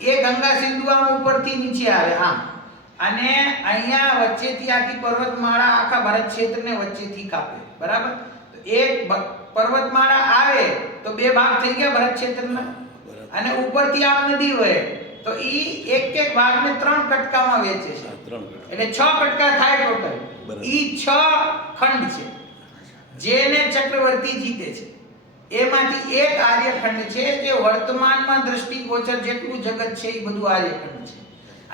એ ગંગા સિંધુ આમ ઉપરથી નીચે આવે આમ, અને અહીંયા વચ્ચેથી આખી પર્વતમાળા આખા ભારત ક્ષેત્રને વચ્ચેથી કાપે, બરાબર? તો એક પર્વતમાળા આવે તો 2 ભાગ થઈ ગયા ભારત ક્ષેત્રના, અને ઉપરથી આમ નદી વહે તો ઈ એક ભાગને 3 કટકામાં વહેંચે છે, એટલે 6 કટકા થાય ટોટલ. ઈ 6 ખંડ છે જેને ચક્રવર્તી જીતે છે. એમાંથી એક આર્યખંડ છે જે વર્તમાનમાં દ્રષ્ટિગોચર જેટલું જગત છે એ બધું આર્યખંડ છે,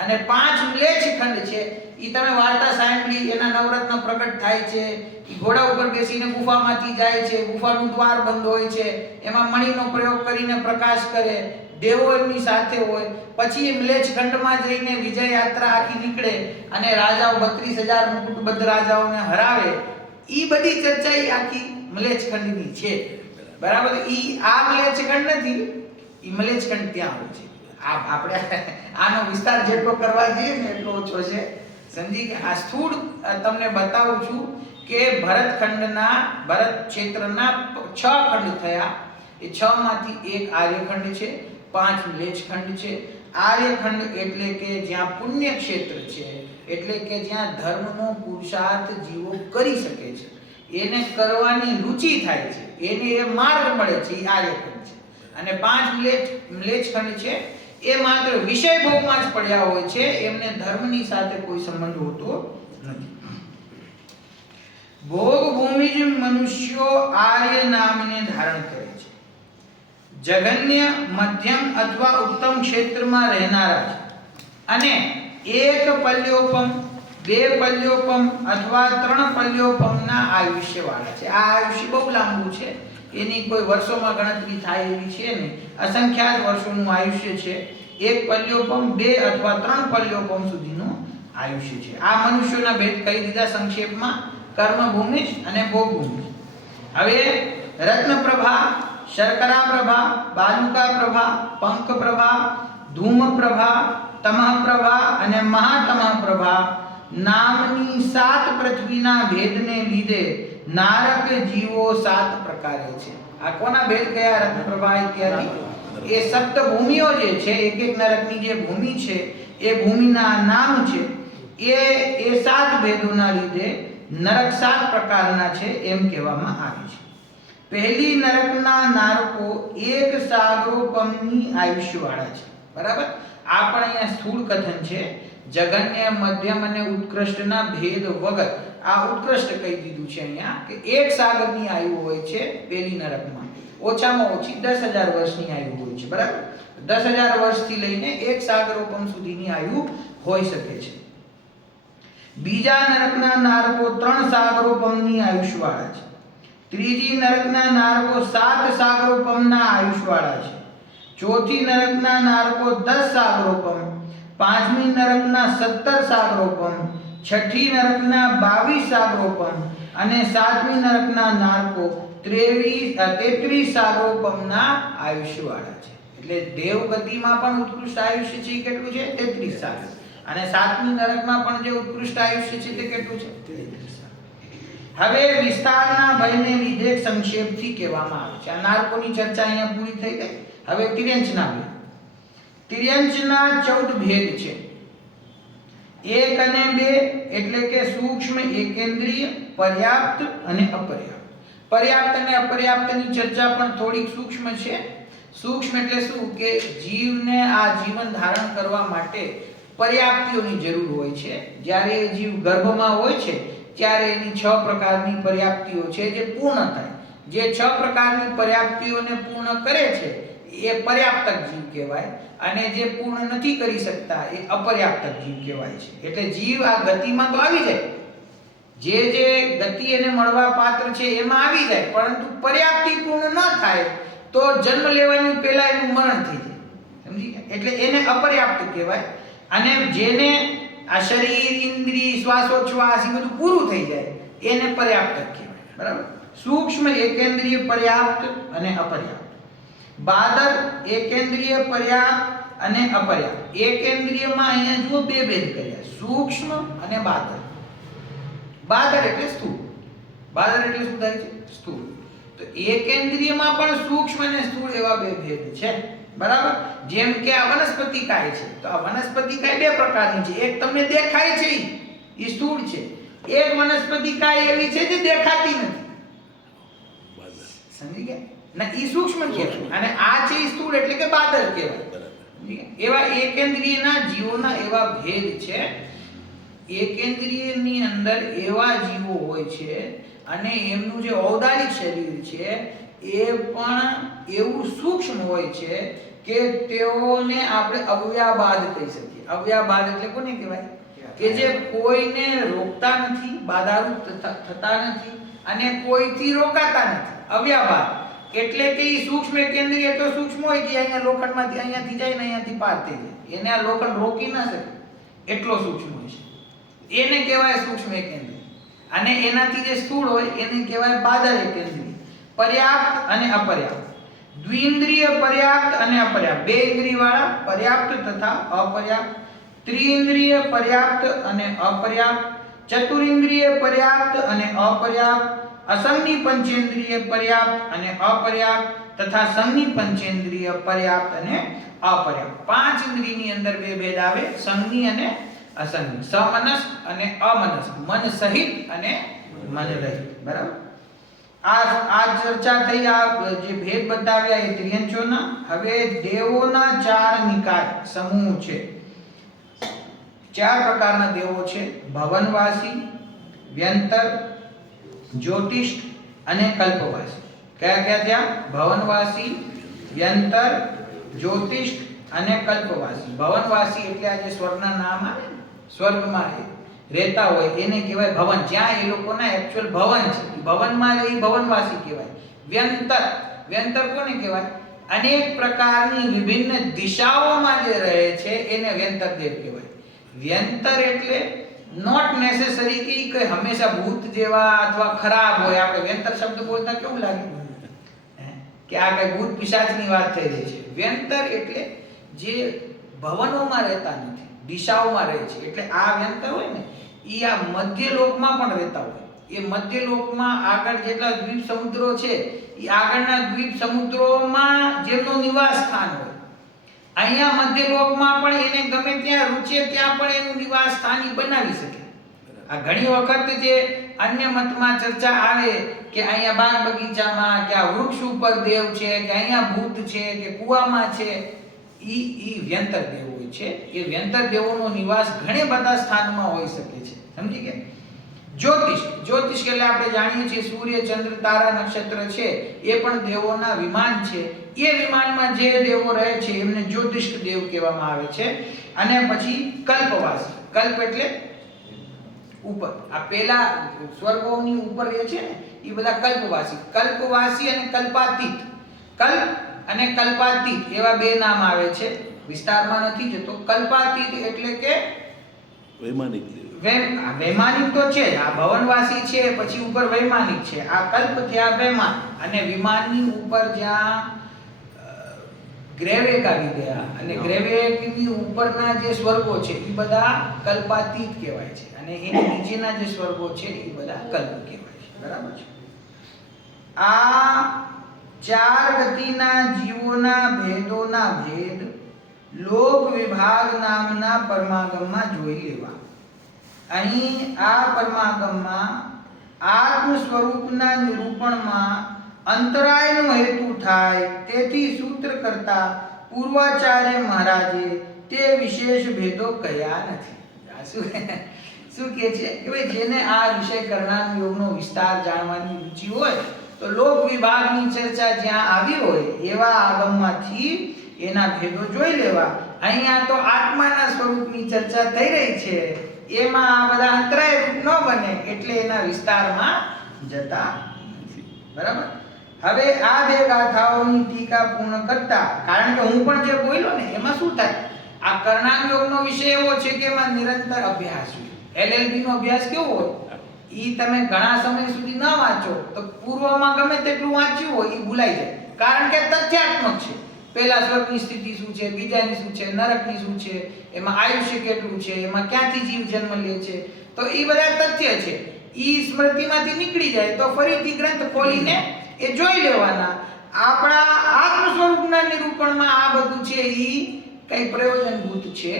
અને 5 મ્લેચ્છ ખંડ છે. ઈ તમે વાર્તા સાંભળી, એના નવરત્ન પ્રગટ થાય છે, ઈ ઘોડા ઉપર બેસીને ગુફામાંથી જાય છે, ગુફાનું દ્વાર બંધ હોય છે, એમાં મણીનો પ્રયોગ કરીને પ્રકાશ કરે, દેવો એમની સાથે હોય. પછી એ મ્લેચ્છ ખંડમાં જઈને વિજય યાત્રા આખી નીકળે અને રાજાઓ 32,000 મુકુટબદ્ધ રાજાઓને હરાવે. ઈ બધી ચર્ચા ઈ આખી મ્લેચ્છ ખંડની છે, બરાબર? ઈ આ મ્લેચ્છ ખંડ નથી, ઈ મ્લેચ્છ ખંડ ત્યાં હોય છે. આપણે આનો વિસ્તાર જેટલો કરવા જઈએ ને એટલો ઓછો છે. સમજી કે આ સ્થૂળ તમને બતાવું છું કે ભરત ક્ષેત્રના 6 ખંડ થયા. એ 6 માંથી એક આર્યખંડ છે, 5 મ્લેચ્છ ખંડ છે. આર્યખંડ એટલે કે જ્યાં પુણ્ય ક્ષેત્ર છે એટલે કે જ્યાં ધર્મનો પુરુષાર્થ જીવો કરી શકે છે, એને કરવાની રુચિ થાય છે, એને એ માર્ગ મળે છે, એ આર્યખંડ છે. અને 5 મ્લેચ્છખંડ છે એ માત્ર વિષય ભોગમાં જ પડ્યા હોય છે, એમને ધર્મની સાથે કોઈ સંબંધ હોતો નથી. ભોગ ભૂમિ જ મનુષ્યો આર્ય નામને ધારણ કરે છે. જગન્ય, મધ્યમ અથવા ઉત્તમ ક્ષેત્રમાં રહેનારા છે અને 1 પલ્યોપમ, 2 પલ્યોપમ અથવા 3 પલ્યોપમના આયુષ્યવાળા છે. આ આયુષ્ય બહુ લાંબુ છે, એની કોઈ વર્ષોમાં ગણતરી થાય એવી છે નહીં. અસંખ્યાત વર્ષોનું આયુષ્ય છે. 1 પલ્યોપમ, 2 અથવા 3 પલ્યોપમ સુધીનું આયુષ્ય છે. આ મનુષ્યોના ભેદ કહી દીધા સંક્ષેપમાં, કર્મભૂમિ અને ભોગભૂમિ. હવે રત્નપ્રભા, શર્કરા પ્રભા, બાલુકા પ્રભા, પંખ પ્રભા, ધૂમ પ્રભા, તમઃ પ્રભા અને મહાતમઃ પ્રભા નામની 7 પૃથ્વીના ભેદને લીધે નારક જીવો 7 પ્રકારે છે. આ કોના ભેદ કયા? રત્નપ્રભા ઇત્યાદિ. એ સપ્ત ભૂમિઓ જે છે, એક નરકની જે ભૂમિ છે એ ભૂમિના નામ છે. એ 7 ભેદોના લીધે નરક 7 પ્રકારના છે એમ કહેવામાં આવે છે. પહેલી નરકના નારકો 1 સાગરોપમની આયુષ્યવાળા છે. બરાબર? આ પણ અહીંયા સ્થૂળ કથન છે. જગન્ય, મધ્યમ અને ઉત્કૃષ્ટના ભેદ વગર આ ઉત્કૃષ્ટ કહી દીધું છે અહીંયા કે 1 સાગરની આયુ હોય છે પહેલી નરકમાં. ઓછામાં ઓછી 10,000 વર્ષની આયુ હોય છે. બરાબર? 10,000 વર્ષથી લઈને 1 સાગરોપમ સુધીની આયુ હોઈ શકે છે. બીજા નરકના નારકો 3 સાગરોપમની આયુષ્યવાળા છે. ત્રીજી નરકના નારકો 7 સાગરોપમના આયુષ્યવાળા છે. ચોથી નરકના નારકો 10 સાગરોપમ, પાંચમી નરકના 17 સાગરોપમ, છઠ્ઠી નરકના 22 સાગરોપમ અને સાતમી નરકના નારકો 33 સાગરોપમના આયુષ્યવાળા છે. એટલે દેવગતિમાં પણ ઉત્કૃષ્ટ આયુષ્ય છે કેટલું છે? 33 સાગર. અને સાતમી નરકમાં પણ જે ઉત્કૃષ્ટ આયુષ્ય છે તે કેટલું છે? 33 સાગર. હવે વિસ્તારના ભયને લીધે સંક્ષેપથી કહેવામાં આવે છે. આ નારકોની ચર્ચા અહીંયા પૂરી થઈ ગઈ. હવે તિર્યંચના ભેદ. તિર્યંચના 14 ભેદ છે. 1 અને 2 એટલે કે સૂક્ષ્મ, એકેન્દ્રિય, પર્યાપ્ત અને અપર્યાપ્ત. પર્યાપ્ત અને અપર્યાપ્તની ચર્ચા પણ થોડીક સૂક્ષ્મ છે. સૂક્ષ્મ એટલે શું કે જીવને આ જીવન ધારણ કરવા માટે પર્યાપ્તિઓની જરૂર હોય છે. જ્યારે જીવ ગર્ભમાં હોય છે ત્યારે એની 6 પ્રકારની પર્યાપ્તિઓ છે જે પૂર્ણ થાય. જે 6 પ્રકારની પર્યાપ્તિઓને પૂર્ણ કરે છે એ પર્યાપ્તક જીવ કહેવાય અને જે પૂર્ણ નથી કરી શકતા એ અપર્યાપ્તક જીવ કહેવાય છે. એટલે જીવ આ ગતિમાં તો આવી જાય, જે ગતિ એને મળવા પાત્ર છે એમાં આવી જાય, પરંતુ પર્યાપ્તિ પૂર્ણ ન થાય તો જન્મ લેવાની પહેલા એનું મરણ થઈ જાય. સમજી ગયા? એટલે એને અપર્યાપ્ત કહેવાય. અને જેને આ શરીર, ઇન્દ્રિય, શ્વાસોચ્છ્વાસ એ બધું પૂરું થઈ જાય એને પર્યાપ્ત કહેવાય. બરાબર? સૂક્ષ્મ, એકેન્દ્રિય, પર્યાપ્ત અને અપર્યાપ્ત. બાદર, એકેન્દ્રિય, પર્યાપ્ત અને અપર્યાપ્ત. એકેન્દ્રિયમાં અહીંયા જુઓ 2 ભેદ કર્યા, સૂક્ષ્મ અને બાદર. બાદર એટલે સ્થૂળ. બાદર એટલે શું થાય છે? સ્થૂળ. તો એકેન્દ્રિયમાં પણ સૂક્ષ્મ અને સ્થૂળ એવા 2 ભેદ છે. બરાબર? જેમ કે આ વનસ્પતિકાય છે, તો આ વનસ્પતિકાય 2 પ્રકારની છે. એક તમને દેખાય છે એ સ્થૂળ છે, એક વનસ્પતિકાય એવી છે જે દેખાતી નથી. સમજી ગયા? ના, ઈ સૂક્ષ્મ કહેવાય અને આ છે ઈ સ્થૂળ એટલે કે બાદર કહેવાય. એવા એકેન્દ્રિયના જીવોના એવા ભેદ છે. એકેન્દ્રિયની અંદર એવા જીવો હોય છે અને એમનું જે ઔદારિક શરીર છે એ પણ એવું સૂક્ષ્મ હોય છે કે તેઓને આપણે અવ્યાબાદ કહી શકીએ. અવ્યાબાદ એટલે કોને કહેવાય? કે જે કોઈને રોકતા નથી, બાધારૂપ થતા નથી અને કોઈથી રોકાતા નથી. અવ્યાબાદ એટલે કે ઈ સૂક્ષ્મ કેન્દ્રીય તો સૂક્ષ્મ હોય કે અહીંયા લોખંડમાંથી અહીંયાથી જાય ને અહીંયાથી પાર થઈ જાય. એને આ લોખંડ રોકી ના શકે એટલો સૂક્ષ્મ હોય છે. એને કહેવાય સૂક્ષ્મ કેન્દ્રીય. અને એનાથી જે સ્થૂળ હોય એને કહેવાય બાદર કેન્દ્રીય. પર્યાપ્ત અને અપર્યાપ્ત. દ્વિઇન્દ્રિય પર્યાપ્ત અને અપર્યાપ્ત. 2 ઇન્દ્રિય વાળા પર્યાપ્ત તથા અપર્યાપ્ત. ત્રિઇન્દ્રિય પર્યાપ્ત અને અપર્યાપ્ત. ચતુરિન્દ્રિય પર્યાપ્ત અને અપર્યાપ્ત. અસંગની પંચેન્દ્રિય પર્યાપ્ત અને અપર્યાપ્ત તથા સંગની પંચેન્દ્રિય પર્યાપ્ત અને અપર્યાપ્ત. 5 ઇન્દ્રિયની અંદર 2 ભેદ આવે, સંગની અને અસંગી, સમનસ્ક અને અમનસ્ક, મન સહિત અને મન રહિત. બરાબર. આ ચર્ચા થઈ, આ જે ભેદ બતાવ્યા એ ત્રિયંચોના. હવે દેવોના 4 નિકાય સમૂહ છે. 4 પ્રકારના દેવો છે: ભવનવાસી, વ્યંતર, જ્યોતિષ્ઠ અને કલ્પવાસી. કયા કયા ત્યાં? ભવનવાસી, વ્યંતર, જ્યોતિષ્ઠ અને કલ્પવાસી. ભવનવાસી એટલે આ જે સ્વર્ગના નામ આવે ને, સ્વર્ગમાં રહેતા હોય એને કહેવાય ભવન. જ્યાં એ લોકોના એક્ચ્યુઅલ ભવન છે, ભવનમાં એ ભવનવાસી કહેવાય. વ્યંતર, વ્યંતર કોને કહેવાય? અનેક પ્રકારની વિભિન્ન દિશાઓમાં જે રહે છે એને વ્યંતર દેવ કહેવાય. વ્યંતર એટલે નોટ નેસેસરી કે હંમેશા ભૂત જેવા અથવા ખરાબ હોય. આપણે વ્યંતર શબ્દ બોલતા કેવું લાગે કે આ કઈ ભૂત પિશાચની વાત થઈ રહી છે. વ્યંતર એટલે જે ભવનોમાં રહેતા નથી, દિશાઓમાં રહે છે. એટલે આ વ્યંતર હોય ને એ આ મધ્ય લોકમાં પણ રહેતા હોય. એ મધ્ય લોકમાં આગળ જેટલા દ્વીપ સમુદ્રો છે એ આગળના દ્વીપ સમુદ્રોમાં જેમનું નિવાસ સ્થાન હોય, અહીંયા મધ્ય લોકમાં પણ એને ગમે ત્યાં રૂચે ત્યાં પણ એનું નિવાસ સ્થાન બનાવી શકે. આ ઘણી વખત જે અન્ય મતમાં ચર્ચા આવે કે અહીંયા બાગ બગીચામાં કે આ વૃક્ષ ઉપર દેવ છે કે અહીંયા ભૂત છે કે કુવામાં છે, ઈ વ્યંતર દેવ હોય છે. એ વ્યંતર દેવોનો નિવાસ ઘણે બધા સ્થાનમાં હોઈ શકે છે. સમજી ગયા? જ્યોતિષ, જ્યોતિષ એટલે આપણે જાણીએ છીએ સૂર્ય, ચંદ્ર, તારા, નક્ષત્ર છે એ પણ દેવોના વિમાન છે. એ વિમાનમાં જે દેવો રહે છે એમને જ્યોતિષ દેવ કહેવામાં આવે છે. અને પછી કલ્પવાસી. કલ્પ એટલે ઉપર, આ પેલા સ્વર્ગોની ઉપર રહે છે ને એ બધા કલ્પવાસી. કલ્પવાસી અને કલ્પાતીત. કલ્પ અને કલ્પાતીત એવા 2 નામ આવે છે, વિસ્તારમાં નથી જતો. કલ્પાતીત એટલે કે વૈમાનિક દેવ. વૈમાનિક તો છે, આ ભવનવાસી છે, પછી ઉપર વૈમાનિક છે. આ કલ્પ થયા વૈમાન. અને વિમાનની ઉપર જ્યાં ગ્રેવેક આવી ગયા અને ગ્રેવેકની ઉપરના જે સ્વર્ગો છે એ બધા કલ્પાતીત કહેવાય છે. અને એની નીચેના જે સ્વર્ગો છે એ બધા કલ્પ કહેવાય છે. બરાબર છે? આ 4 ગતિના જીવોના ભેદોના ભેદ લોક વિભાગ નામના પરમાગમમાં જોઈ લેવા. અહીં આ પરમાગમમાં આત્મ સ્વરૂપના નિરૂપણમાં અંતરાયનો હેતુ થાય તેથી સૂત્ર કરતા પૂર્વાચાર્ય મહારાજે તે વિશેષ ભેદો કહ્યા નથી. શું કહે છે કે ભાઈ જેને આ વિષય કરનાર યોગનો વિસ્તાર જાણવાની રુચિ હોય તો લોક વિભાગની ચર્ચા જ્યાં આવી હોય એવા આગમમાંથી એના ભેદો જોઈ લેવા. અહીંયા તો આત્માના સ્વરૂપની ચર્ચા થઈ રહી છે, એમાં આ બધા અંતરાય રૂપ ન બને એટલે એના વિસ્તારમાં જતા નથી. બરાબર? હવે આ 2 ગાથાઓની ટીકા પૂર્ણ કરતા, કારણ કે હું પણ જે બોલ્યો ને એમાં શું થાય, આ કર્ણાંગ યોગનો વિષય એવો છે કે એમાં નિરંતર અભ્યાસ હોય. LLB નો અભ્યાસ કેવો હોય, ઈ તમે ઘણા સમય સુધી ન વાંચો તો પૂર્વમાં ગમે તેટલું વાંચ્યું હોય ઈ ભૂલાઈ જાય. કારણ કે તથ્યાત્મક છે. પહેલા સ્વર્ગની સ્થિતિ શું છે, બીજાની શું છે, નરકની શું છે, એમાં આયુષ્ય કેટલું છે, એમાં ક્યાંથી જીવ જન્મ લે છે, તો ઈ બધા તથ્ય છે. ઈ સ્મૃતિમાંથી નીકળી જાય તો ફરીથી ગ્રંથ ખોલીને એ જોઈ લેવાના. આપણા આત્મ સ્વરૂપના નિરૂપણમાં આ બધું છે ઈ કઈ પ્રયોજનભૂત છે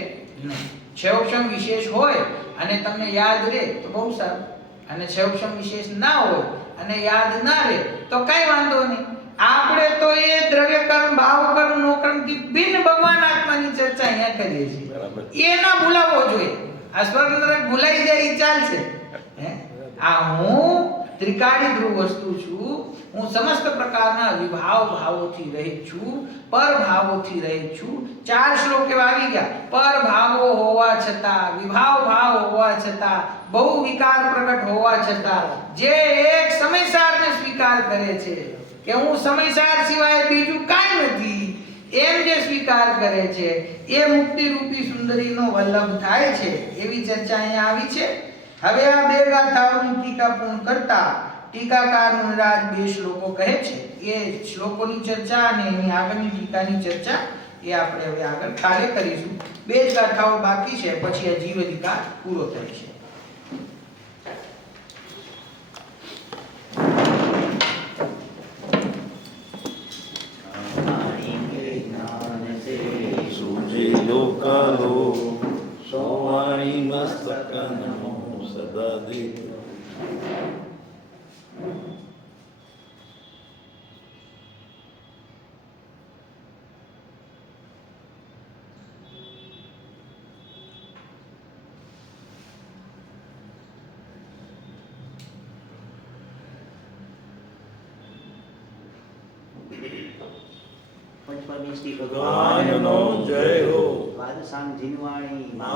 નહીં. છેવક્ષમ વિશેષ હોય અને તમને યાદ રહે તો બહુ સારું, અને છેવક્ષમ વિશેષ ના હોય અને યાદ ના રહે તો કઈ વાંધો નહીં. આપણે તો એ દ્રવ્ય કર્મ, ભાવ કર્મ, નો કર્મ થી ભિન્ન ભગવાન આત્માની ચર્ચા અહીંયા કરીએ છીએ. એ ના ભૂલાવો જોઈએ. આ સ્વર્ગ નરક ભૂલાઈ જાય એ ચાલશે. આ હું ત્રિકાળી ધ્રુવ વસ્તુ છું. હું સમસ્ત પ્રકારના વિભાવ ભાવોથી રહિત છું, પર ભાવોથી રહિત છું. 4 શ્લોક એવા આવી ગયા. પર ભાવો હોવા છતાં, વિભાવ ભાવ હોવા છતાં, બહુ વિકાર પ્રગટ હોવા છતાં જે એક સમયસારને સ્વીકાર કરે છે કે હું સમયસાર સિવાય બીજું કાંઈ નથી, એમ જે સ્વીકાર કરે છે એ મુક્તિ રૂપી સુંદરીનો વલ્લભ થાય છે. એવી ચર્ચા અહીંયા આવી છે. હવે આ 2 ગાથાઓની ટીકા પૂર્ણ કરતા ટીકાકાર મુનિરાજ 2 શ્લોકો કહે છે. એ શ્લોકોની ચર્ચા અને એની આગળની ટીકાની ચર્ચા એ આપણે હવે આગળ કાલે કરીશું. 2 જ ગાથાઓ બાકી છે, પછી આ જીવ અધિકાર પૂરો થાય છે. સુજે લોકાલો સોવાણી પરમેશ્વરી ભગવાનનો જય હો. પાદસાંગ જીનવાણી